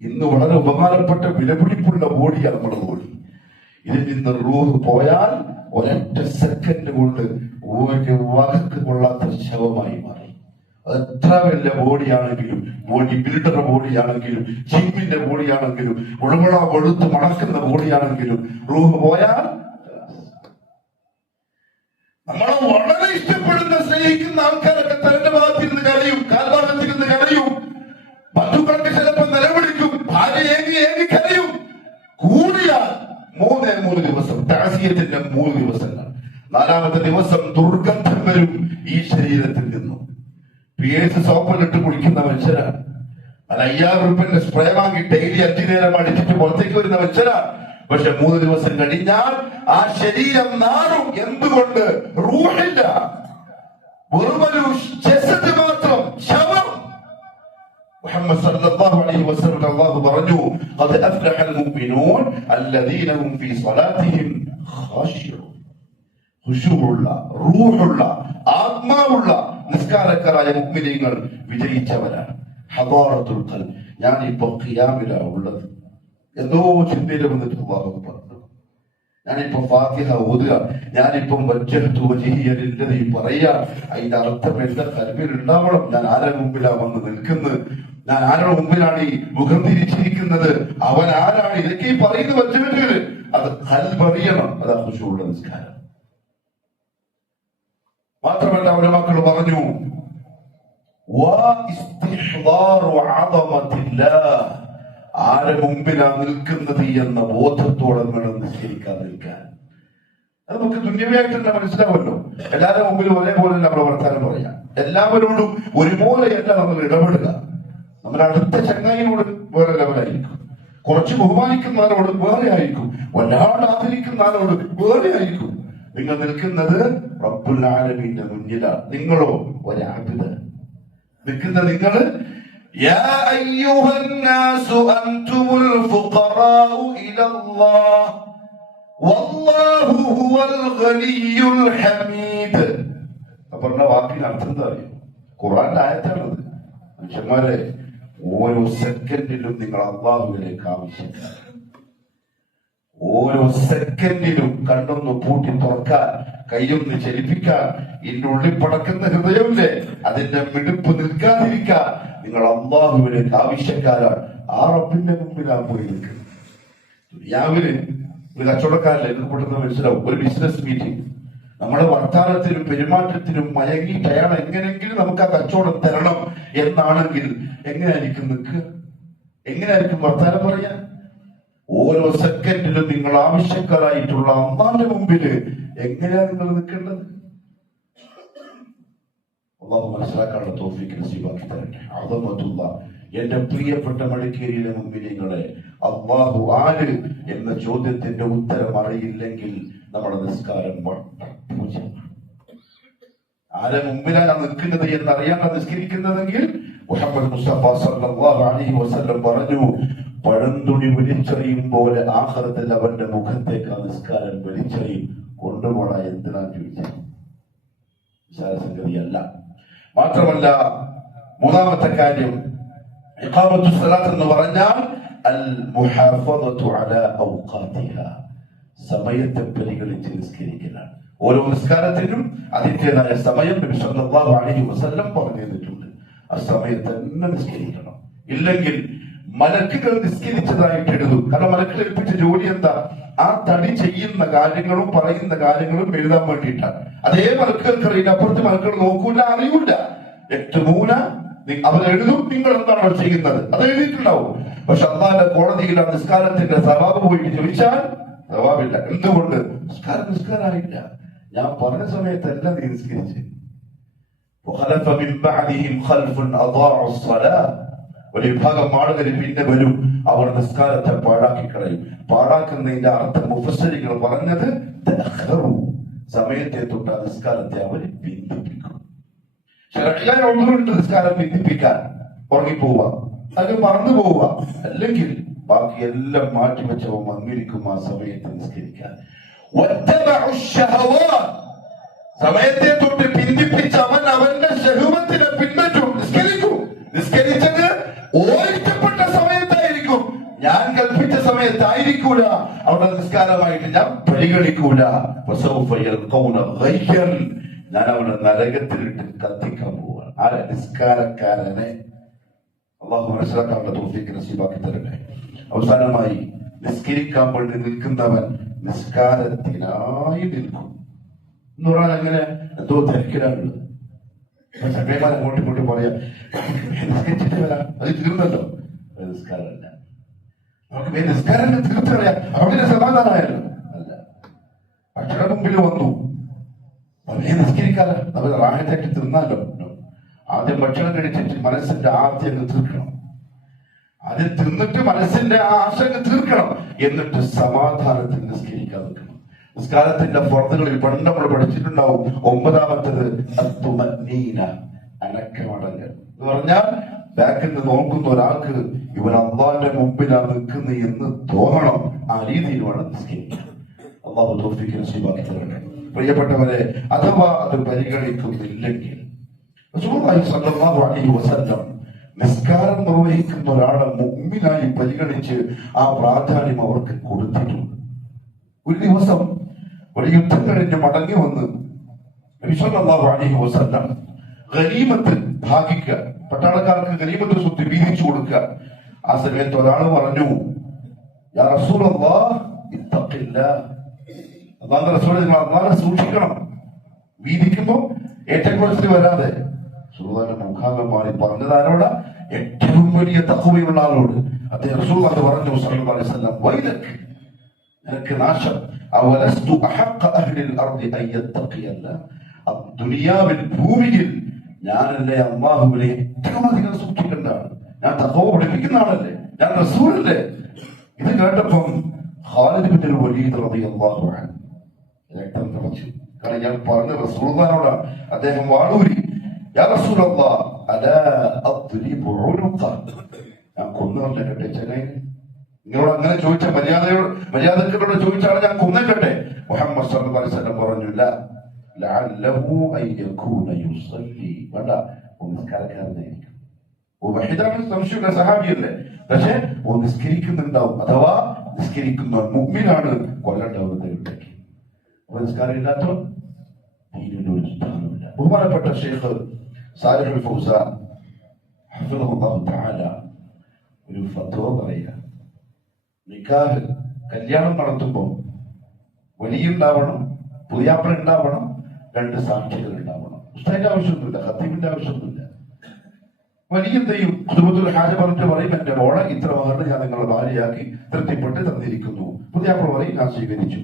ഇന്ന് വളരെ ഉപകാരപ്പെട്ട വിലപിടിപ്പുള്ള ബോഡിയാണ് നമ്മുടെ ബോഡി. ഇതിൽ നിന്ന് റൂഹ് പോയാൽ ഒരൊറ്റ സെക്കൻഡ് കൊണ്ട് ഒരു വകക്ക് കൊള്ളാത്ത ശവമായി മാറി. എത്ര വലിയ ബോഡിയാണെങ്കിലും, ബോഡി ബിൽഡർ ബോഡിയാണെങ്കിലും, ജിമ്മിന്റെ ബോഡിയാണെങ്കിലും, ഉളമുള വെളുത്ത് മണക്കുന്ന ബോഡിയാണെങ്കിലും, റൂഹ് പോയാൽ നമ്മളെ വളരെ ഇഷ്ടപ്പെടുന്ന സ്നേഹിക്കുന്ന ആൾക്കാരൊക്കെ തന്റെ ഭാഗത്തിരുന്ന് കരയും, കാൽഭാഗത്തിരുന്ന് കരയും, ബന്ധുക്കളൊക്കെ ചിലപ്പോൾ നിലവിളിക്കും, ഭാര്യ ഏകി കരയും. കൂടിയാൽ 3 ദിവസം താസിയത്തിന്റെ 3 ദിവസങ്ങൾ. 4ാമത്തെ ദിവസം ദുർഗന്ധം വരും ഈ ശരീരത്തിൽ നിന്നും. പിയേഴ്സ് സോപ്പിലിട്ട് കുളിക്കുന്ന മനുഷ്യരാണ്. അത് 5000 രൂപന്റെ സ്പ്രേ വാങ്ങി ഡെയിലി 5 നേരം അടിച്ചിട്ട് പുറത്തേക്ക് വരുന്ന മനുഷ്യരാണ്. പക്ഷെ 3 ദിവസം കഴിഞ്ഞാൽ ആ ശരീരം നാറും. എന്തുകൊണ്ട്? റൂഹില്ല, വെറുമൊരു ജസദ് മാത്രം, ശവം. മുഹമ്മദ് സല്ലല്ലാഹു അലൈഹി വസല്ലം അല്ലാഹു പറഞ്ഞു, ഖദ് അഫ്ലഹൽ മുഅ്മിനൂൻ അല്ലദീന ഹും ഫീ സ്വലാത്തിഹിം ഖാശിഊൻ. ഖുശൂഉള്ള, റൂഹുള്ള, ആത്മാവുള്ള നിസ്കാരക്കാരായ മുഅ്മിനീങ്ങൾ വിജയിച്ചവരാണ്. ഹദാറത്തുൽ ഖൽബ്. ഞാനിപ്പോ ഖിയാമിലാണ് ഉള്ളത്, എന്തോ ചിന്തയിൽ വന്നിട്ട് അല്ലാഹു പറഞ്ഞു, ഞാനിപ്പോ ഫാത്തിഹ ഓതുക, ഞാനിപ്പം വജ്ജഹ്തു വജ്ഹിയ ലില്ലദീ പറയാ. അതിന്റെ അർത്ഥം എന്റെ ഖൽബിൽ ഉണ്ടാവണം. ഞാൻ ആരുടെ മുമ്പിലാണ് വന്ന് നിൽക്കുന്നത്, ഞാൻ ആരുടെ മുമ്പിലാണ് ഈ മുഖം തിരിച്ചിരിക്കുന്നത്, അവൻ ആരാണ്, ഇതൊക്കെ ഈ പറയുന്ന വജ്ജഹത്തുകള് അത് ഖൽബ് അറിയണം. അതാ ഖുശൂഉള്ള നിസ്കാരം. മാത്രമല്ല ഉലമാക്കൾ പറഞ്ഞു, ആരെ മുമ്പിലാണ് നിൽക്കുന്നത് എന്ന ബോധത്തോടെ വേണം നിസ്കരിക്കാൻ നിൽക്കാൻ. അത് നമുക്ക് ദുന്യവയായിട്ട് തന്നെ മനസ്സിലാവല്ലോ. എല്ലാവരുടെ മുമ്പിലും ഒരേപോലെ നമ്മൾ വർത്താനം പറയാം, എല്ലാവരോടും ഒരുപോലെയല്ല നമ്മൾ ഇടപെടുക. നമ്മുടെ അടുത്ത ചങ്ങായിനോട് വേറെ ലെവലായിരിക്കും, കുറച്ച് ബഹുമാനിക്കുന്ന ആളോട് വേറെ ആയിരിക്കും, വല്ലാണ്ട് ആദരിക്കുന്ന ആളോട് വേറെ ആയിരിക്കും. നിങ്ങൾ നിൽക്കുന്നത് റബ്ബുൽ ആലമീന്റെ മുന്നിലാണ്. നിങ്ങളോ ഒരാബിദ് നിൽക്കുന്ന നിങ്ങൾ യാ അയ്യുഹന്നാസു അൻതുമുൽ ഫുഖറാഉ ഇലല്ലാഹ് വല്ലാഹു ഹുവൽ ഗനിയ്യുൽ ഹമീദ്. പറഞ്ഞ വാക്കിന് അർത്ഥം എന്താ അറിയോ? ഖുർആന്റെ ആയത്താണത്. മനുഷ്യന്മാരെ, ഓരോ സെക്കൻഡിലും നിങ്ങൾ അല്ലാഹുവിലേക്ക് ആവശ്യമാണ്. ഓരോ സെക്കൻഡിലും കണ്ണൊന്ന് പൂട്ടി തുറക്കാൻ, കൈയൊന്ന് ചലിപ്പിക്കാൻ, ഇതിന്റെ ഉള്ളിൽ പടക്കുന്ന ഹൃദയമില്ലേ, അതിന്റെ മിടുപ്പ് നിൽക്കാതിരിക്കാൻ നിങ്ങൾ അല്ലാഹുവിലേക്ക് ആവശ്യക്കാരാണ്. ആ റബ്ബിന്റെ മുമ്പിലാണ് പോയി നിൽക്കുന്നത്. ദുനിയാവില് ഒരു കച്ചവടക്കാരല്ലേ, നിങ്ങൾക്ക് പെട്ടെന്ന് മനസ്സിലാവും. ഒരു ബിസിനസ് മീറ്റിംഗ്, നമ്മുടെ വർത്താനത്തിനും പെരുമാറ്റത്തിനും മയങ്ങിയിട്ട് അയാൾ എങ്ങനെയെങ്കിലും നമുക്ക് ആ കച്ചവടം തരണം എന്നാണെങ്കിൽ എങ്ങനെയായിരിക്കും നിൽക്കുക? എങ്ങനെയായിരിക്കും വർത്താനം പറയാൻ? ഓരോ സെക്കൻഡിലും നിങ്ങൾ ആവശ്യക്കാരായിട്ടുള്ള അള്ളാന്റെ മുമ്പില് എങ്ങനെയാണ് നിങ്ങൾ നിൽക്കേണ്ടത്? അള്ളാഹു മനസ്സിലാക്കാനുള്ള തൗഫീഖ് നസീബാക്കി തരട്ടെ. അദമത്തുള്ള എന്റെ പ്രിയപ്പെട്ട മടിക്കേരിയിലെ മുഅ്മിനീങ്ങളെ, അള്ളാഹു ആര് എന്ന ചോദ്യത്തിന്റെ ഉത്തരം അറിയില്ലെങ്കിൽ നമ്മുടെ നിസ്കാരം പൂജ്യമാണ്. ആരെ മുമ്പിലാണ് നിൽക്കുന്നത് എന്നറിയാണ്ട് നിസ്കരിക്കുന്നതെങ്കിൽ മുഹമ്മദ് മുസ്തഫ സല്ലല്ലാഹു അലൈഹി വസല്ലം പറഞ്ഞു, പഴന്തുണി വലിച്ചെറിയും പോലെ ആഖിറത്തിൽ അവന്റെ മുഖത്തേക്ക് ആ നിസ്കാരം വലിച്ചെറിയും. കൊണ്ടുപോണ എന്തിനാന്ന് ചോദിച്ചാൽ നിസ്സാര സംഗതിയല്ല. മാത്രമല്ല, മൂന്നാമത്തെ കാര്യം ഇഖാമത്തു സ്വലാത്ത് എന്ന് പറഞ്ഞാൽ അൽ മുഹാഫദതു അലാ ഔഖാതിഹാ, സമയത്തെ പരിഗണിച്ച് നിസ്കരിക്കലാണ്. ഓരോ നിസ്കാരത്തിനും അതിൻ്റെതായ സമയം നബി സല്ലല്ലാഹു അലൈഹി വസല്ലം പറഞ്ഞു തന്നിട്ടുണ്ട്. ആ സമയത്ത് തന്നെ നിസ്കരിക്കണം. ഇല്ലെങ്കിൽ മലക്കുകൾ നിസ്കരിച്ചതായിട്ട് എഴുതും. കാരണം മലക്കുകൾ ഏൽപ്പിച്ച ജോലി എന്താ? ആ തടി ചെയ്യുന്ന കാര്യങ്ങളും പറയുന്ന കാര്യങ്ങളും എഴുതാൻ വേണ്ടിയിട്ടാണ്. അതേ മലക്കുകൾക്ക് അറിയില്ല, അപ്പുറത്ത് മലക്കുകൾ നോക്കൂല, അറിയൂല. എട്ടുമൂല അവർ എഴുതും, നിങ്ങൾ എന്താണോ ചെയ്യുന്നത് അത് എഴുതിയിട്ടുണ്ടാവും. പക്ഷെ അല്ലാഹുവിന്റെ കോടതിയിൽ ആ നിസ്കാരത്തിന്റെ സവാബ് പോയിട്ട് ചോദിച്ചാൽ സവാബില്ല. എന്തുകൊണ്ട്? നിസ്കാരമായില്ല. ഞാൻ പറഞ്ഞ സമയത്തല്ല നീ നിസ്കരിച്ച്. ഒരു വിഭാഗം ആളുകൾ പിന്നെ വരും, അവർ നിസ്കാരത്തെ പാഴാക്കി കളയും. പാഴാക്കുന്നതിന്റെ അർത്ഥം മുഫസ്സിറുകൾ പറഞ്ഞത് സമയത്തെ തൊട്ട് ആ നിസ്കാരത്തെ അവർ പിന്തിപ്പിക്കും. നിസ്കാരം പിന്തിപ്പിക്കാൻ ഉറങ്ങിപ്പോവുക, അത് മറന്നു പോവുക, അല്ലെങ്കിൽ ബാക്കി എല്ലാം മാറ്റിവെച്ചവൻ വന്നിരിക്കും ആ സമയത്ത് നിസ്കരിക്കാൻ. സമയത്തെ തൊട്ട് പിന്തിപ്പിച്ച അവൻ അവന്റെ ശഹവത്തിനെ പിൻപറ്റും. നിസ്കരിച്ചത് ഓർക്കപ്പെട്ട സമയത്തായിരിക്കും, ഞാൻ കൽപ്പിച്ച സമയത്തായിരിക്കൂല. അവിടെ നിസ്കാരമായിട്ട് ഞാൻ പരിഗണിക്കൂല. ഞാൻ അവനെ നരകത്തിലിട്ട് കത്തിക്കാൻ പോവാണ്. ആ നിസ്കാരക്കാരനെ അള്ളാഹു മനസ്സിലാക്കാനുള്ള തൗഫീഖ് നസീബാക്കി തരട്ടെ. അവസാനമായി, നിസ്കരിക്കാൻ വേണ്ടി നിൽക്കുന്നവൻ നിസ്കാരത്തിനായി നിൽക്കും എന്ന് പറഞ്ഞാൽ അങ്ങനെ എന്തോ തിരക്കിലാണുള്ളത്. ചങ്ങന്മാർ അങ്ങോട്ടും ഇങ്ങോട്ടും പറയാം, നിസ്കരിച്ചിട്ട് വരാം, അത് തീർന്നല്ലോ. നിസ്കാരമല്ല, നമുക്ക് നിസ്കാരം തീർത്ത് കളയാം, അവിടെ സമാധാനമായല്ലോ. അല്ല, ഭക്ഷണം മുമ്പിൽ വന്നു, നിസ്കരിക്കാലോ, നമ്മൾ റാഹത്തായിട്ട് തിന്നാലോ. ആദ്യം ഭക്ഷണം കഴിച്ചിട്ട് മനസ്സിന്റെ ആർത്തി അങ്ങ് തീർക്കണം. ആദ്യം തിന്നിട്ട് മനസ്സിന്റെ ആ ആശങ്ക തീർക്കണം, എന്നിട്ട് സമാധാനത്തിൽ നിസ്കരിക്കാൻ നിൽക്കണം. നിസ്കാരത്തിന്റെ ഫർദുകളിൽ പണ്ട് നമ്മൾ പഠിച്ചിട്ടുണ്ടാവും. 9-ാമത്തേത് അനക്കമടങ്ങൽ എന്ന് പറഞ്ഞാൽ ബാക്കിൽ നിന്ന് നോക്കുന്ന ഒരാൾക്ക് ഇവൻ അള്ളാന്റെ മുമ്പിലാണ് നിൽക്കുന്നത് എന്ന് തോന്നണം. ആ രീതിയിൽ വേണം നിസ്കരിക്കാൻ. അള്ളാഹു തൗഫീഖ് നസീബാക്കി തരട്ടെ. പ്രിയപ്പെട്ടവരെ, അഥവാ അത് പരിഗണിക്കുന്നില്ലെങ്കിൽ റസൂലുള്ളാഹി സ്വല്ലല്ലാഹു അലൈഹി വസല്ലം നിസ്കാരം നിർവഹിക്കുന്ന ഒരാളെ മുഅ്മിനായി പരിഗണിച്ച് ആ പ്രാധാന്യം അവർക്ക് കൊടുത്തിട്ടുണ്ട്. ഒരു ദിവസം ഒരു യുദ്ധം കഴിഞ്ഞ് മടങ്ങി വന്ന് നബി സല്ലല്ലാഹു അലൈഹി വസല്ലം ഗനീമത്ത് ഭാഗിക്കുക, പട്ടാളക്കാർക്ക് ഗനീമത്ത് സ്വത്ത് വീതിച്ചു കൊടുക്കുക. ആ സമയത്ത് ഒരാൾ പറഞ്ഞു, യാ റസൂലല്ലാഹ് ഇത്തഖില്ലാഹ്, അല്ലാഹുവിന്റെ റസൂലേ, നിങ്ങൾ അല്ലാഹുവിനെ സൂക്ഷിക്കണം, വീതിക്കുമ്പോ ഏറ്റക്കുറച്ചിൽ വരാതെ. റസൂലുള്ളാഹിന്റെ മുഖാകം മാറി പറഞ്ഞതാരോട്? ഏറ്റവും വലിയ തഖ്വയുള്ള ആളോട്. അദ്ദേഹം റസൂലുള്ളാഹി പറഞ്ഞു സല്ലല്ലാഹു അലൈഹി വസല്ലം, വൈലക്, നിനക്ക് നാശം. അവലസ്തു അഹഖ അഹ്ലിൽ അർദി അൻ യത്തഖിയല്ലാഹ്, ദുനിയാവിൽ ഭൂമിയിൽ ഞാനല്ലേ അല്ലാഹുവിനെ ഏറ്റവും അധികം സൂക്ഷിക്കേണ്ടതാണ്, ഞാൻ തഖ്വ പഠിപ്പിക്കുന്ന ആളല്ലേ, ഞാൻ റസൂലല്ലേ. ഇത് കേട്ടപ്പം ഖാലിദ് ബിൻ വലീദ് റളിയല്ലാഹു അൻഹു രക്തം തിളച്ചു. കാരണം ഞാൻ പറഞ്ഞ റസൂലുള്ളാഹിനോടാണ്. അദ്ദേഹം വാളൂരി, യാ റസൂലല്ലാഹ് അലാ അദ്രിബു ഉനുഖ, ഞാൻ കൊന്നുകൊണ്ടേ കേട്ടെ ചെന്നൈയിൽ. നിങ്ങളോട് അങ്ങനെ ചോദിച്ച മര്യാദകളോട് ചോദിച്ചാണ് ഞാൻ കൊന്നേക്കട്ടെ. മുഹമ്മദ് സല്ലല്ലാഹു അലൈഹി വസല്ലം പറഞ്ഞു, ലഅല്ലഹു അൻ യകൂന യുസല്ലി, വേണ്ട, നിസ്കാരക്കാരനായിരിക്കും. വഹിദാണ് സംശയമുള്ള സഹാബിയല്ലേ, പക്ഷെ നിസ്കരിക്കുന്നുണ്ടാവും, അഥവാ നിസ്കരിക്കുന്ന മുഅ്മിനാണ് കൊല്ലണ്ടാവുന്നത്. നിസ്കാരം ഇല്ലാത്തവൻ ദീനിന് ഒരു സ്ഥാനമില്ല. ബഹുമാനപ്പെട്ട ഷെയ്ഖ് സാലിഹ് അൽ ഫൗസാൻ ഹഫിളഹുല്ലാഹു തആല ഒരു ഫത്വ പറയുക, നിക്കാഹ് കല്യാണം നടത്തുമ്പോൾ വലിയുണ്ടാവണം, പുതിയാപ്പള ഉണ്ടാവണം, 2 സാക്ഷികൾ ഉണ്ടാവണം. ഉസ്താദിന്റെ ആവശ്യമൊന്നുമില്ല, ഖത്തീബിന്റെ ആവശ്യമൊന്നുമില്ല. വലിയെന്തെയും ഖുതുബത്തുൽ ഹാജ പറഞ്ഞിട്ട് പറയും, എന്റെ മോളെ ഇത്ര മഹറിന് ഞാൻ നിങ്ങളുടെ ഭാര്യയാക്കി തൃപ്തിപ്പെട്ട് തന്നിരിക്കുന്നു. പുതിയാപ്പള പറയും, ഞാൻ സ്വീകരിച്ചു.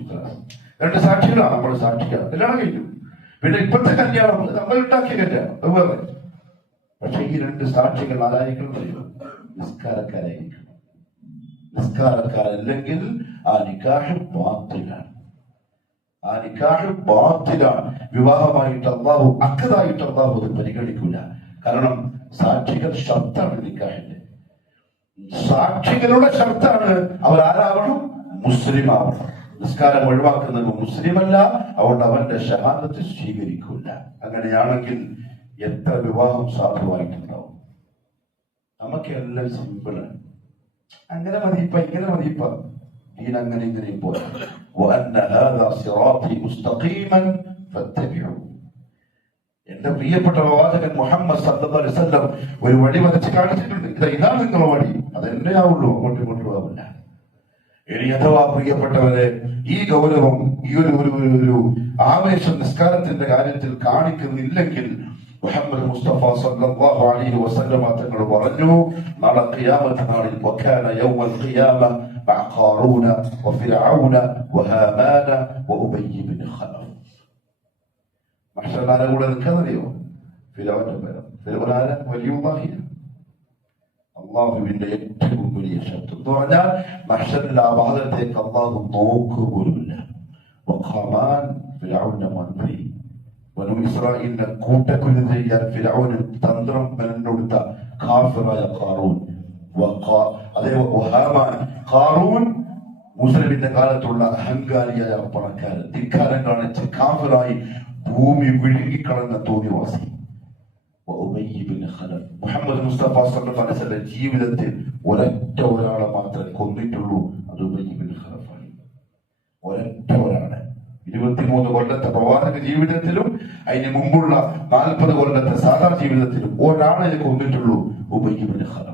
2 സാക്ഷികളാണ്, നമ്മൾ സാക്ഷിയാണ്, കല്യാണം കഴിഞ്ഞു. പിന്നെ ഇപ്പോഴത്തെ കല്യാണം നമ്മൾ ഉണ്ടാക്കിയ കല്യാണം അത് വേറെ. പക്ഷെ ഈ 2 സാക്ഷികൾ ആരായിരിക്കണം അറിയോ? നിസ്കാരക്കാരായിരിക്കണം. നിസ്കാരക്കാരല്ലെങ്കിൽ ആ നിക്കാഹ് ബാത്തിലാണ്. ആ നിക്കാഹ് ബാത്തിലാണ്. വിവാഹമായിട്ട് അള്ളാഹു അക്കതായിട്ട് അള്ളാഹു അത് പരിഗണിക്കൂല. കാരണം സാക്ഷികൾ ഷർത്താണ് നിക്കാഹിന്റെ. സാക്ഷികളുടെ ഷർത്താണ് അവരാരാവണം? മുസ്ലിം ആവണം. നിസ്കാരം ഒഴിവാക്കുന്നത് മുസ്ലിമല്ല, അതുകൊണ്ട് അവന്റെ ഷഹാദത്ത് സ്വീകരിക്കൂല. അങ്ങനെയാണെങ്കിൽ എത്ര വിവാഹം സാധുവായിട്ടുണ്ടാവും? നമുക്കെല്ലാം സിമ്പിളാണ്. അങ്ങനെ മതിയിപ്പ, ഇങ്ങനെ മതിയിപ്പ, അങ്ങനെ ഇങ്ങനെ പോലെ. എന്റെ പ്രിയപ്പെട്ട പ്രവാചകൻ മുഹമ്മദ് സല്ലല്ലാഹു അലൈഹി വസല്ലം ഒരു വഴി വരച്ച് കാണിച്ചിട്ടുണ്ട്. ഇതാണ് നിങ്ങളുടെ വഴി, അതെന്നെ ആവുള്ളൂ, അങ്ങോട്ടും ഇങ്ങോട്ടും ആവില്ല. ഇനി അഥവാ പ്രിയപ്പെട്ടവരെ, ഈ ഗൗരവം, ഈ ഒരു ആവേശം നിസ്കാരത്തിന്റെ കാര്യത്തിൽ കാണിക്കുന്നില്ലെങ്കിൽ മുഹമ്മദ് മുസ്തഫ സല്ലല്ലാഹു അലൈഹി വസല്ലം തങ്ങൾ പറഞ്ഞു, നാളെ ഖിയാമത്ത് നാളിൽ വകാന യൗമൽ ഖിയാമ മഅ ഖാറൂന വഫിർഔന വഹാമാന വഉബയ്യ് ഇബ്നു ഖലഫ്. മഹ്ശറിൽ കൂടെ നിൽക്കുന്നറിയോ? ഫിർഔന്റെ പേര്. ഫിർഔനായ വലിയുള്ളാഹിയ, അള്ളാഹുവിന്റെ ഏറ്റവും വലിയ ശത്രു എന്ന് പറഞ്ഞാൽ മഹ്ശറിൽ ആ ഭാഗത്തേക്ക് അള്ളാഹു നോക്കുക പോലുമില്ല. വഖാമാൻ, ഫിർഔന്റെ മന്ത്രി, ബനൂ ഇസ്രായേലിന്റെ കൂട്ടക്കുരു ചെയ്യാൻ ഫിർഔന് തന്ത്രം മെനഞ്ഞെടുത്ത കാഫിറായ ഖാറൂൻ. അതേ വഹാമാൻ, ഖാറൂൻ മുസ്ലിമിന്റെ കാലത്തുള്ള അഹങ്കാരിയായ പണക്കാരൻ, ധിക്കാരം കാണിച്ച് കാഫിറായി ഭൂമി വിഴുങ്ങിക്കളഞ്ഞ തോന്നിവാസി. മുഹമ്മദ് മുസ്തഫ സല്ലല്ലാഹു അലൈഹി വസല്ലം ജീവിതത്തിൽ ഒരൊറ്റ ഒരാളെ മാത്രമേ കൊന്നിട്ടുള്ളൂ, അത് ഉബയ്യ് ഇബ്നു ഖലഫാണ്. ഒരൊറ്റ ഒരാളെ. 23 കൊല്ലത്തെ പ്രവാചക ജീവിതത്തിലും അതിന് മുമ്പുള്ള 40 കൊല്ലത്തെ സാധാ ജീവിതത്തിലും ഒരാളെ കൊന്നിട്ടുള്ളൂ, ഉബയ്യ് ഇബ്നു ഖലഫ്.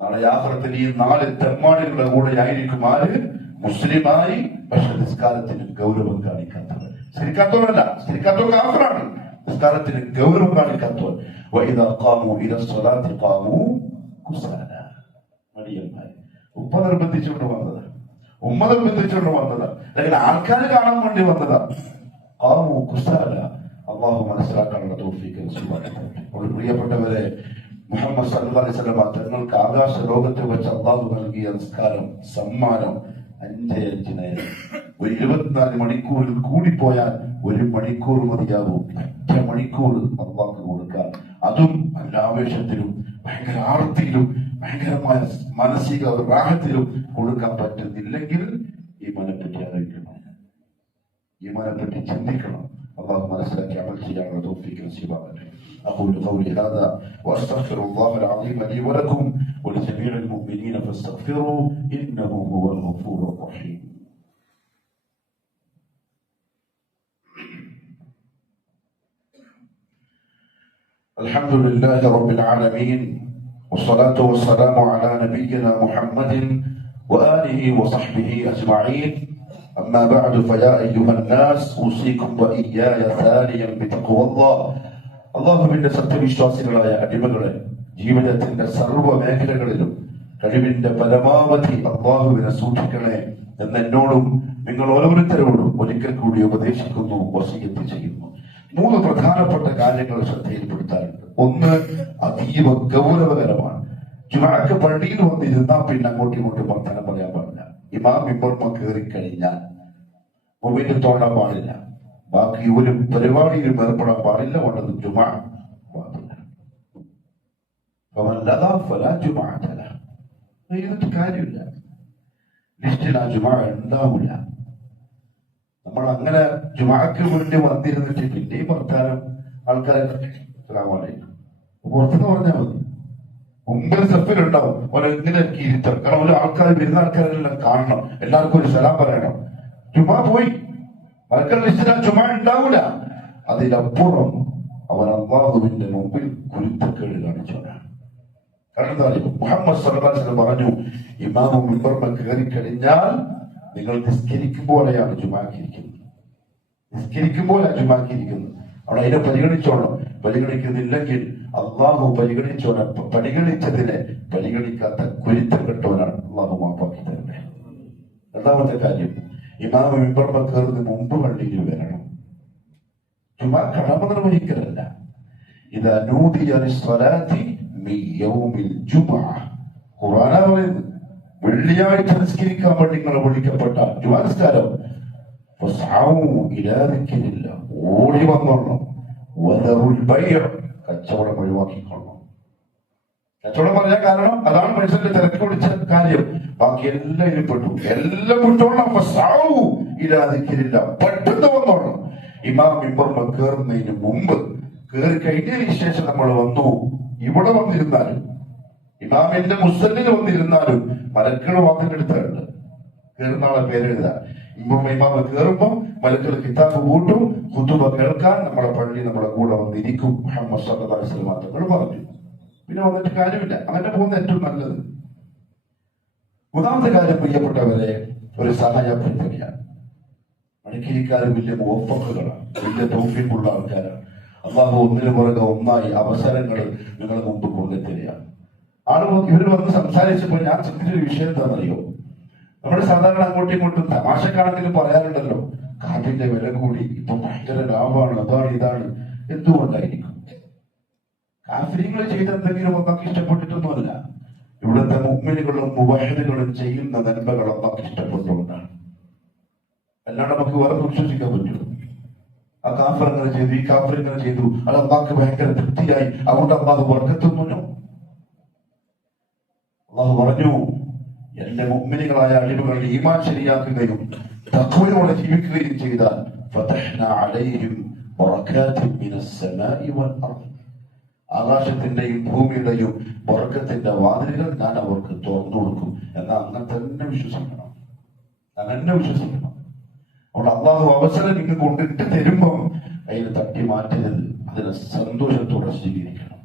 നാളെ ആഖിറത്തിൽ ഈ 4 തെമ്മാടികളുടെ കൂടെ ആയിരിക്കും ആര്? മുസ്ലിമായി പക്ഷെ നിസ്കാരത്തിന് ഗൗരവം കാണിക്കാത്തവർ. ശരിക്കാത്തവരല്ല, ശരിക്കാത്തവർ കാഫിറാണ്. നിസ്കാരത്തിന് ഗൗരവം കാണിക്കാത്തവർ. വഇദാ ഖാമൂ ഇലാ സ്വലാത്തി ഖാമൂ കുസാലാ. മടിയന്മാര്. ഉപ്പ നിർബന്ധിച്ചുകൊണ്ട് വന്നതാ, ഉമ്മ നിർബന്ധിച്ചുകൊണ്ട് വന്നതാ, അല്ലെങ്കിൽ ആൾക്കാർ കാണാൻ വേണ്ടി വന്നതാ. ഖാമൂ കുസാലാ. അല്ലാഹു മനസ്സിലാക്കാനുള്ള തൗഫീഖ് നൽകട്ടെ. പ്രിയപ്പെട്ടവരെ, മുഹമ്മദ് സല്ലല്ലാഹു അലൈഹി വസല്ലം തങ്ങൾക്ക് ആകാശ ലോകത്ത് വെച്ച് അല്ലാഹു നൽകിയ നിസ്കാരം സമ്മാനം 5 നേരം. ഒരു 24 മണിക്കൂറിൽ കൂടിപ്പോയാൽ 1 മണിക്കൂർ മതിയാകും. 1 മണിക്കൂർ അല്ലാഹു കൊടുക്കാൻ, അതും നല്ല ആവേശത്തിലും ഭയങ്കര ആർത്തിയിലും ഭയങ്കരമായ മാനസിക റാഹത്തിലും കൊടുക്കാൻ പറ്റുന്നില്ലെങ്കിൽ ഈമാനെപ്പറ്റി ആലോചിക്കണം, ഈമാനെപ്പറ്റി ചിന്തിക്കണം. അല്ലാഹു മനസ്സിലാക്കി അമൽ ചെയ്യാനുള്ള തൗഫീഖ് നസീബാകട്ടെ. أقول قولي هذا وأستغفر الله العظيم لي ولكم ولجميع المؤمنين فاستغفروه إنه هو الغفور الرحيم. الحمد لله رب العالمين والصلاة والسلام على نبينا محمد وآله وصحبه أجمعين. أما بعد فيا أيها الناس أوصيكم وإياي ثانيا بتقوى الله. അള്ളാഹുവിന്റെ സത്യവിശ്വാസികളായ അടിമകളെ, ജീവിതത്തിന്റെ സർവ്വ മേഖലകളിലും കഴിവിന്റെ പരമാവധി അള്ളാഹുവിനെ സൂക്ഷിക്കണേ എന്ന് എന്നോടും നിങ്ങൾ ഓരോരുത്തരോടും ഒരിക്കൽ കൂടി ഉപദേശിക്കുന്നു, വസിയത്ത് ചെയ്യുന്നു. 3 പ്രധാനപ്പെട്ട കാര്യങ്ങൾ ശ്രദ്ധയിൽപ്പെടുത്താറുണ്ട്. ഒന്ന് അതീവ ഗൗരവകരമാണ്. ജുമാക്ക് പള്ളിയിൽ വന്നിരുന്നാൽ പിന്നെ അങ്ങോട്ടും ഇങ്ങോട്ടും വർത്തമാനം പറയാൻ പാടില്ല. ഇമാം മിമ്പർമ കയറി കഴിഞ്ഞാൽ മൊബൈലിൽ തോണ്ടാൻ പാടില്ല, ബാക്കി ഒരു പരിപാടിയിലും ഏർപ്പെടാൻ പാടില്ല. വേണ്ടത് ജുമാ ചെയ്തിട്ട് കാര്യമില്ല. ലിസ്റ്റിൽ ആ ജുമാ ഉണ്ടാവില്ല. നമ്മൾ അങ്ങനെ ജുമാക്ക് വേണ്ടി വന്നിരുന്നിട്ട് പിന്നെയും വർത്താനം ആൾക്കാരെ പുറത്തുനിന്ന് പറഞ്ഞാൽ മതി. മുമ്പിൽ സെഫിലുണ്ടാവും ഓരോ ഇങ്ങനെ ഇരുത്തം. കാരണം ഒരു ആൾക്കാർ വരുന്ന ആൾക്കാരെല്ലാം കാണണം, എല്ലാവർക്കും ഒരു സലാം പറയണം. ജുമാ പോയി മലക്കൽ ലിസ്റ്റിൽ ചുമ ഉണ്ടാവൂല. അതിലപ്പുറം അവൻ അല്ലാഹുവിന്റെ മുമ്പിൽ കുരുത്തക്കേട് കാണിച്ചവനാണ്. കാരണം എന്താ അറിയോ? മുഹമ്മദ് സല്ലല്ലാഹു അലൈഹി വസല്ലം പറഞ്ഞു, ഇമാമു മിമ്പർമ കയറി കഴിഞ്ഞാൽ നിങ്ങൾ നിസ്കരിക്കുമ്പോഴാണ് ജുമാക്കിയിരിക്കുന്നത്, നിസ്കരിക്കുമ്പോഴാണ് ജുമാക്കിയിരിക്കുന്നത്. അവിടെ അതിനെ പരിഗണിച്ചോണം. പരിഗണിക്കുന്നില്ലെങ്കിൽ അള്ളാഹു പരിഗണിച്ചതിനെ പരിഗണിക്കാത്ത കുരുത്തം കെട്ടവനാണ്. അള്ളാഹു മാപ്പാക്കി തരട്ടെ. രണ്ടാമത്തെ കാര്യം, ഇമാമ മിമ്പർമ കയറുന്നതിന് മുമ്പ് പള്ളിയിൽ വരണം. ജുമാ കടമ നിർവഹിക്കലല്ല. ഇദാ നൂദിയ ലിസ്സലാത്തി മിൻ യൗമിൽ ജുമുഅ. ഖുർആനാ പറയുന്നത് വെള്ളിയാഴ്ച നിസ്കരിക്കാൻ വേണ്ടി നിങ്ങൾ വിളിക്കപ്പെട്ട ജുമാ നിസ്കാരം ഓടി വന്നോളണം. കച്ചവടം ഒഴിവാക്കിക്കൊള്ളണം. കച്ചവടം പറയാൻ കാരണം അതാണ് മനുഷ്യന്റെ തിരക്ക് പിടിച്ച കാര്യം. ബാക്കി എല്ലാം ഇരിപ്പെട്ടു, എല്ലാം വിട്ടോളണം. ഇല്ലാതിരിക്കില്ല, പെട്ടെന്ന് വന്നോളണം. ഇമാം മിമ്പറിൽ കയറുന്നതിന് മുമ്പ്, കയറി കഴിഞ്ഞതിന് ശേഷം നമ്മൾ വന്നു. ഇവിടെ വന്നിരുന്നാലും ഇമാമിന്റെ മുസല്ലിൽ വന്നിരുന്നാലും മലക്കൾ വാക്കിന്റെ അടുത്തുണ്ട്. കയറുന്ന ആളെ പേരെഴുതാൻ ഇമാമ കയറുമ്പോ മലക്കൾ കിതാബ് കൂട്ടും. ഖുതുബ കേൾക്കാൻ നമ്മളെ പള്ളി നമ്മളെ കൂടെ വന്നിരിക്കും. മുഹമ്മദ് സല്ലല്ലാഹു അലൈഹി വസല്ലം തങ്ങൾ പറഞ്ഞു. പിന്നെ വന്നിട്ട് കാര്യമില്ല, അങ്ങനെ പോകുന്ന ഏറ്റവും നല്ലത്. മൂന്നാമത്തെ കാര്യം, പ്രിയപ്പെട്ടവരെ, ഒരു സഹായപ്പെടുത്തുകയാണ്. മണിക്കിരിക്കാരും വലിയ മുവഫഖുകളാണ്, വലിയ തൗഫീഖുള്ള ആൾക്കാരാണ്. അള്ളാഹു ഒന്നിനു പുറകെ ഒന്നായി അവസരങ്ങൾ നിങ്ങളുടെ മുമ്പ് കൊണ്ടുതരികയാണ്. ആളുകൾ ഇവർ വന്ന് സംസാരിച്ചപ്പോൾ ഞാൻ ശ്രദ്ധിച്ചൊരു വിഷയം എന്താണെന്നറിയോ? നമ്മുടെ സാധാരണ അങ്ങോട്ടും ഇങ്ങോട്ടും തമാശക്കാണെങ്കിലും പറയാറുണ്ടല്ലോ, കാറ്റിന്റെ വില കൂടി, ഇപ്പൊ ഭയങ്കര ലാഭമാണ്, അതാണ് ഇതാണ്. എന്തുകൊണ്ടായിരിക്കും? കാഫിര്യങ്ങൾ ചെയ്ത എന്തെങ്കിലും ഒന്നൊക്കെ ഇഷ്ടപ്പെട്ടിട്ടൊന്നുമല്ല. ഇവിടുത്തെ മുഅ്മിനുകളും മുവഹിദുകളും ചെയ്യുന്ന നന്മകൾ ഒന്നൊക്കെ ഇഷ്ടപ്പെട്ടുകൊണ്ടാണ്. അല്ലാണ്ട് നമുക്ക് വേറെ വിശ്വസിക്കാൻ പറ്റുമോ? ആ കാഫർ അങ്ങനെ ചെയ്തു, ഈ കാഫർ ഇങ്ങനെ ചെയ്തു, അത് അള്ളാഹ്ക്ക് ഭയങ്കര തൃപ്തിയായി, അതുകൊണ്ട് അള്ളാഹു ബർക്കത്തൊന്നുമില്ല. അള്ളാഹു പറഞ്ഞു, എന്റെ മുഅ്മിനുകളായ അടിമകളുടെ ഈമാൻ ശരിയാക്കുകയും തഖ്വയോടെ ജീവിക്കുകയും ചെയ്താൽ ഫതഹ്നാ അലൈഹിം ബറകാതിൻ മിനസ് സമാഇ വൽ അർദ്, ആകാശത്തിന്റെയും ഭൂമിയുടെയും ബർക്കത്തിന്റെ വാതിലുകൾ ഞാൻ അവർക്ക് തുറന്നു കൊടുക്കും. എന്നാൽ അങ്ങനെ തന്നെ വിശ്വസിക്കണം, അങ്ങനെ വിശ്വസിക്കണം. അവിടെ അള്ളാഹു അവസരം ഇങ്ങ് കൊണ്ടിട്ട് തരുമ്പം അതിന് തട്ടി മാറ്റരുത്, അതിനെ സന്തോഷത്തോടെ സ്വീകരിക്കണം.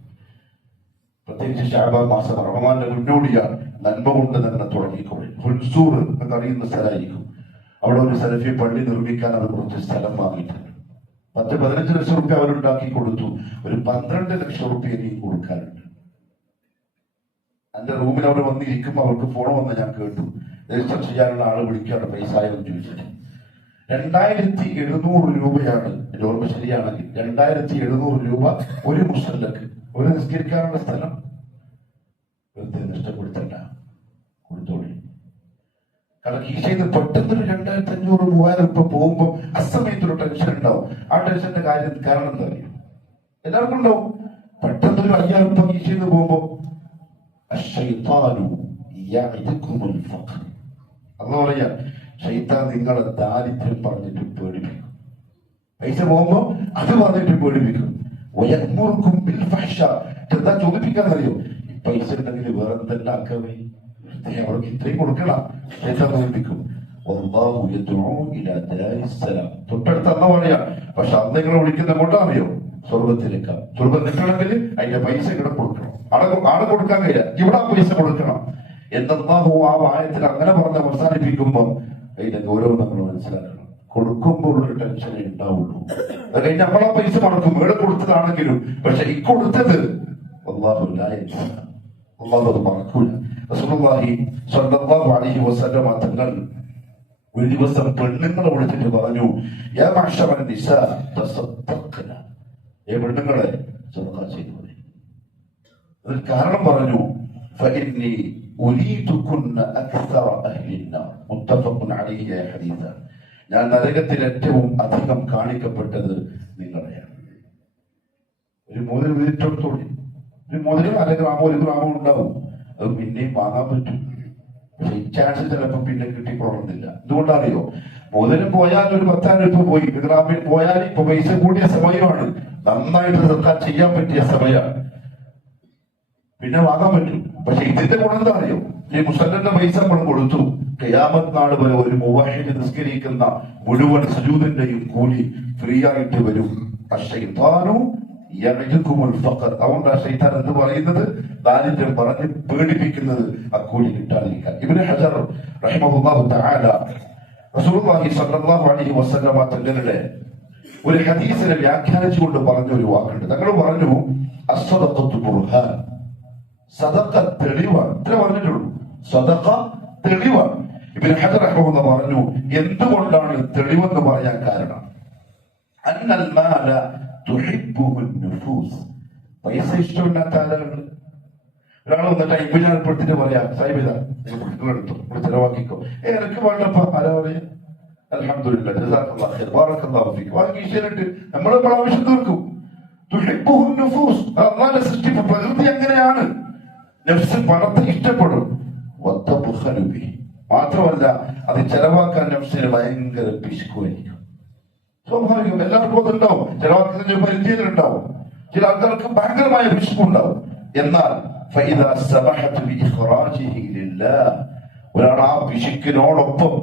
പ്രത്യേകിച്ച് ശഅബാൻ മാസം റമദാന്റെ മുന്നോടിയാണ്. നന്മ കൊണ്ട് തന്നെ തുടങ്ങിക്കൊള്ളി. ഹുൽസൂർ എന്നറിയുന്ന സ്ഥലമായിരിക്കും. അവിടെ ഒരു സലഫി പള്ളി നിർമ്മിക്കാൻ അവർ കുറച്ച് സ്ഥലം വാങ്ങിയിട്ടുണ്ട്. 10-15 ലക്ഷം റുപ്യ അവരുണ്ടാക്കി കൊടുത്തു. ഒരു 12 ലക്ഷം റുപ്യ എനിക്ക് കൊടുക്കാനുണ്ട്. എന്റെ റൂമിൽ അവർ വന്നിരിക്കുമ്പോൾ അവർക്ക് ഫോൺ വന്ന് ഞാൻ കേട്ടു, രജിസ്റ്റർ ചെയ്യാനുള്ള ആള് വിളിക്കാണ് പൈസ എന്ന് ചോദിച്ചിട്ട്. 2700 രൂപയാണ്, എന്റെ ഓർമ്മ ശരിയാണെങ്കിൽ 2700 രൂപ ഒരു മുസല്ലക്ക്, ഒരു നിസ്കരിക്കാനുള്ള സ്ഥലം. വെറുതെ നഷ്ടപ്പെടുത്തണ്ട, കൊടുത്തോളി. കാരണം കീശയിൽ നിന്ന് പെട്ടെന്നൊരു 2500-3000 രൂപ പോകുമ്പോ അസമയത്തൊരു ടെൻഷൻ ഉണ്ടാവും. ആ ടെൻഷന്റെ കാരണം എന്താ അറിയാം? എല്ലാവർക്കും ഉണ്ടാവും. പെട്ടെന്നൊരു 5000 രൂപ കീശയിൽ നിന്ന് പോകുമ്പോ അള്ളാഹു പറയാ, ശൈത്താൻ നിങ്ങളെ ദാരിദ്ര്യം പറഞ്ഞിട്ട് പേടിപ്പിക്കും. പൈസ പോകുമ്പോ അത് പറഞ്ഞിട്ട് പേടിപ്പിക്കും. എന്താ ചോദിപ്പിക്കാന്നറിയോ? പൈസ ഉണ്ടെങ്കിൽ വേറെ എന്തെല്ലാം ആക്കവേ, അവർക്ക് ഇത്രയും കൊടുക്കണം. ശൈത്താൻ തോന്നിപ്പിക്കും. തൊട്ടടുത്ത് അന്ന് പറയാ, പക്ഷെ അന്ന് നിങ്ങളെ വിളിക്കുന്ന കൊണ്ടാണെയോ സ്വർഗത്തിലേക്കാണ്. സ്വർഗം നിൽക്കണമെങ്കിൽ അതിന്റെ പൈസ ഇവിടെ കൊടുക്കണം. ആടെ കൊടുക്കാൻ കഴിയില്ല, ഇവിടെ പൈസ കൊടുക്കണം. എന്താഹു ആ വായത്തിൽ അങ്ങനെ പറഞ്ഞ് അവസാനിപ്പിക്കുമ്പോൾ അതിന്റെ ഗൗരവം നമ്മൾ മനസ്സിലാക്കണം. കൊടുക്കുമ്പോൾ ഒരു ടെൻഷനേ ഉണ്ടാവുള്ളൂ. അത് കഴിഞ്ഞ് നമ്മളാ പൈസ മടക്കും, ഇവിടെ കൊടുത്തതാണെങ്കിലും. പക്ഷെ ഈ കൊടുത്തത് അള്ളാഹു അത് മറക്കൂല. റസൂലുള്ളാഹി സ്വല്ലല്ലാഹു അലൈഹി വസല്ലം തങ്ങൾ ഒരു ദിവസം പെണ്ണുങ്ങളെ വിളിച്ചിട്ട് പറഞ്ഞു, യാ മഅ്ശറൻ നിസാ തസദ്ദഖ്ന, പെണ്ണുങ്ങളെ സദഖ ചെയ്തു. അതിന് കാരണം പറഞ്ഞു, ഫഇന്നി ഉരീതുകുന്ന അക്സറ അഹ്ലിന്നാർ, മുത്തഫഖുൻ അലൈഹി ഹദീസ്. ഞാൻ നരകത്തിൽ ഏറ്റവും അധികം കാണിക്കപ്പെട്ടത് നിങ്ങളെയാണ്. ഒരു മോതിരം വിരിച്ചെടുത്തോളി. ഒരു മോതിരം 1 ഗ്രാമോ 1 ഗ്രാമോ ഉണ്ടാവും, അത് പിന്നെയും വാങ്ങാൻ പറ്റും. പക്ഷെ ഈ ചാൻസ് ചിലപ്പോൾ പിന്നെ കിട്ടിക്കൊള്ളുന്നില്ല. എന്തുകൊണ്ടറിയോ? മോതിരം പോയാൽ ഒരു 10,000 രൂപ പോയി, 1 ഗ്രാമിൽ പോയാൽ ഇപ്പൊ പൈസ കൂടിയ സമയമാണ്, നന്നായിട്ട് സർക്കാർ ചെയ്യാൻ പറ്റിയ സമയമാണ്, പിന്നെ വാങ്ങാൻ പറ്റും. പക്ഷെ ഇതിന്റെ ഗുണം എന്താ അറിയോ? ഈ മുസല്ലന്റെ പൈസ നമ്മൾ കൊടുത്തു, ഖിയാമത്ത് നാൾ വരെ ഒരു മുവഹിദ് നിസ്കരിക്കുന്ന മുഴുവൻ സുജൂദിന്റെയും കൂലി ഫ്രീ ആയിട്ട് വരും. അതുകൊണ്ട് ആ ശൈത്താൻ എന്ന് പറയുന്നത് ദാരിദ്ര്യം പറഞ്ഞ് പേടിപ്പിക്കുന്നത് ആ കൂലി കിട്ടാതിരിക്കാൻ. ഇബ്നു ഹജർ റഹിമഹുല്ലാഹു തആല റസൂലുള്ളാഹി സ്വല്ലല്ലാഹു അലൈഹി വസല്ലം തങ്ങളുടെ ഒരു ഹദീസിനെ വ്യാഖ്യാനിച്ചുകൊണ്ട് പറഞ്ഞ ഒരു വാക്കുണ്ട്. തങ്ങൾ പറഞ്ഞു, അസ്സദഖത്തു ബുർഹാൻ, സദഖ തെളിവാണ്. ഇത്ര പറഞ്ഞിട്ടുള്ളൂ, സദഖ തെളിവാണ്. ഇബ്നു ഹജർ റഹിമഹുല്ലാഹു പറഞ്ഞു, എന്തുകൊണ്ടാണ് തെളിവെന്ന് പറയാൻ കാരണം, അന്നൽ മാല തുഹിബ്ബുഹു നുഫൂസ്, പൈസ ഇഷ്ടമില്ലാത്ത ആളുകൾ. ഒരാൾ വന്നിട്ട് 50,000 ഉൾപ്പെടുത്തിട്ട് പറയാം, സാഹിബ് ഇതാ എടുത്തു, ചെലവാക്കിക്കോ. എനിക്ക് വേണ്ടപ്പോ ആരാ പറയാ, അൽഹംദുലില്ലാ, ജസാക്കല്ലാഹു ഖൈർ, ബാറക്കല്ലാഹു ഫീക്. വാങ്ങി ശരിട്ട് നമ്മൾ നമ്മുടെ ആവശ്യം തീർക്കും. തുഹിബ്ബുഹുൻ നുഫൂസ്, അല്ലാഹുവിന്റെ സൃഷ്ടിപ്പ് പ്രകൃതി അങ്ങനെയാണ്. നഫ്സ് പണത്തെ ഇഷ്ടപ്പെടും. വതബ്ഖലു ബിഹി, മാത്രമല്ല അത് ചെലവാക്കാൻ നഫ്സിന് ഭയങ്കര പിശുക്കുമായിരിക്കും. സ്വാഭാവികം, എല്ലാവർക്കും അതുണ്ടാവും. ചെലവാക്കുന്നതിന് പരിചയമുണ്ടാവും. ചില ആൾക്കാർക്ക് ഭയങ്കരമായ പിശുക്കുണ്ടാവും. എന്നാൽ ഫഇദാ സബഹത ബിഇഖ്റാജിഹി ലില്ലാഹ്, ഒരാൾ ആ പിശുക്കിനോടൊപ്പം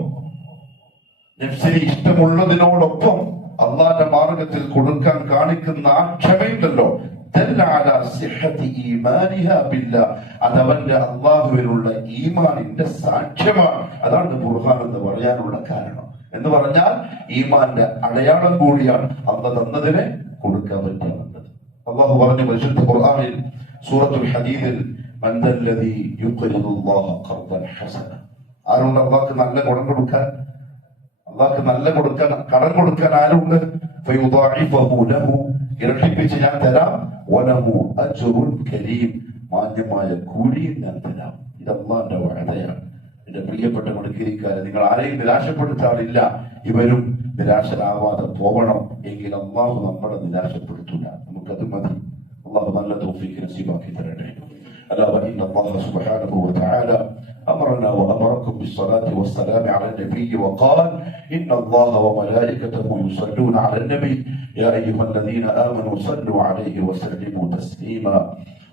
നഫ്സിന് ഇഷ്ടമുള്ളതിനോടൊപ്പം അള്ളാന്റെ മാർഗത്തിൽ കൊടുക്കാൻ കാണിക്കുന്ന ആ ക്ഷമയുണ്ടല്ലോ, അതവന്റെ അള്ളാഹുവിനുള്ള ഈമാനിന്റെ സാക്ഷ്യമാണ്. അതാണ് ബുർഹാൻ എന്ന് പറയാനുള്ള കാരണം. എന്ന് പറഞ്ഞാൽ ഈമാന്റെ അടയാളം കൂടിയാണ് അള്ള തന്നതിനെ കൊടുക്കാൻ പറ്റുന്നത്. അള്ളാഹു പറഞ്ഞു പരിശുദ്ധ ഖുർആനിൽ സൂറത്തുൽ ഹദീദിൽ, ആരുണ്ട് അള്ളാഹ്ക്ക് നല്ല ഗുണം കൊടുക്കാൻ? അള്ളാഹ്ക്ക് നല്ല കൊടുക്കാൻ, കടം കൊടുക്കാൻ ആരുണ്ട്? ഇരട്ടിപ്പിച്ച് ഞാൻ തരാം. മാന്യമായ കൂലിയും ഞാൻ തരാം. ഇത് അള്ളാന്റെ വഅദയാണ്. എന്റെ പ്രിയപ്പെട്ട മടക്കിരിക്കാരെ, നിങ്ങൾ ആരെയും നിരാശപ്പെടുത്താറില്ല. ഇവരും നിരാശരാവാതെ പോകണം. എങ്കിൽ അള്ളാഹു നമ്മളെ നിരാശപ്പെടുത്തില്ല. നമുക്കത് മതി. അള്ളാഹു നല്ല തൗഫീഖ് നസീബാക്കി തരട്ടെ. ألا وإن الله سبحانه وتعالى أمرنا وأمركم بالصلاة والسلام على النبي وقال إن الله وملائكته يصلون على النبي يا أيها الذين آمنوا صلوا عليه وسلموا تسليما.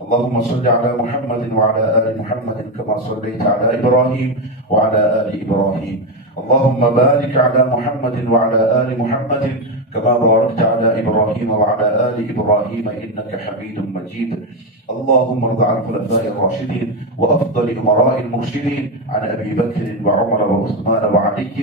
اللهم صل على محمد وعلى آل محمد كما صليت على إبراهيم وعلى آل إبراهيم. اللهم بارك على محمد وعلى آل محمد كما باركت على إبراهيم وعلى آل إبراهيم إنك حميد مجيد. اللهم ارض عن الخلفاء الراشدين وأفضل أمراء المرشدين عن أبي بكر وعمر وعثمان وعلي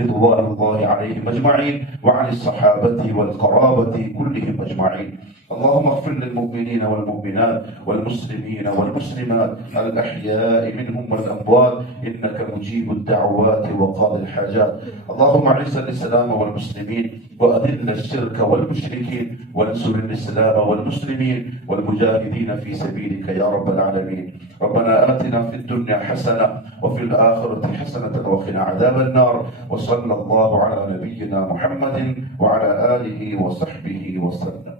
رضوان الله عليهم أجمعين وعن الصحابة والقرابة كلهم أجمعين. اللهم اغفر للمؤمنين والمؤمنات والمسلمين والمسلمات الأحياء منهم والأموات إنك مجيب الدعوات وقاضي الحاجات. اللهم أعز الإسلام والمسلمين وأذل الشرك والمشركين وانصر الإسلام والمسلمين والمجاهدين في سبيلك يا رب العالمين. ربنا آتنا في الدنيا حسنة وفي الآخرة حسنة وقنا عذاب النار. وصلى الله على نبينا محمد وعلى آله وصحبه وسلم.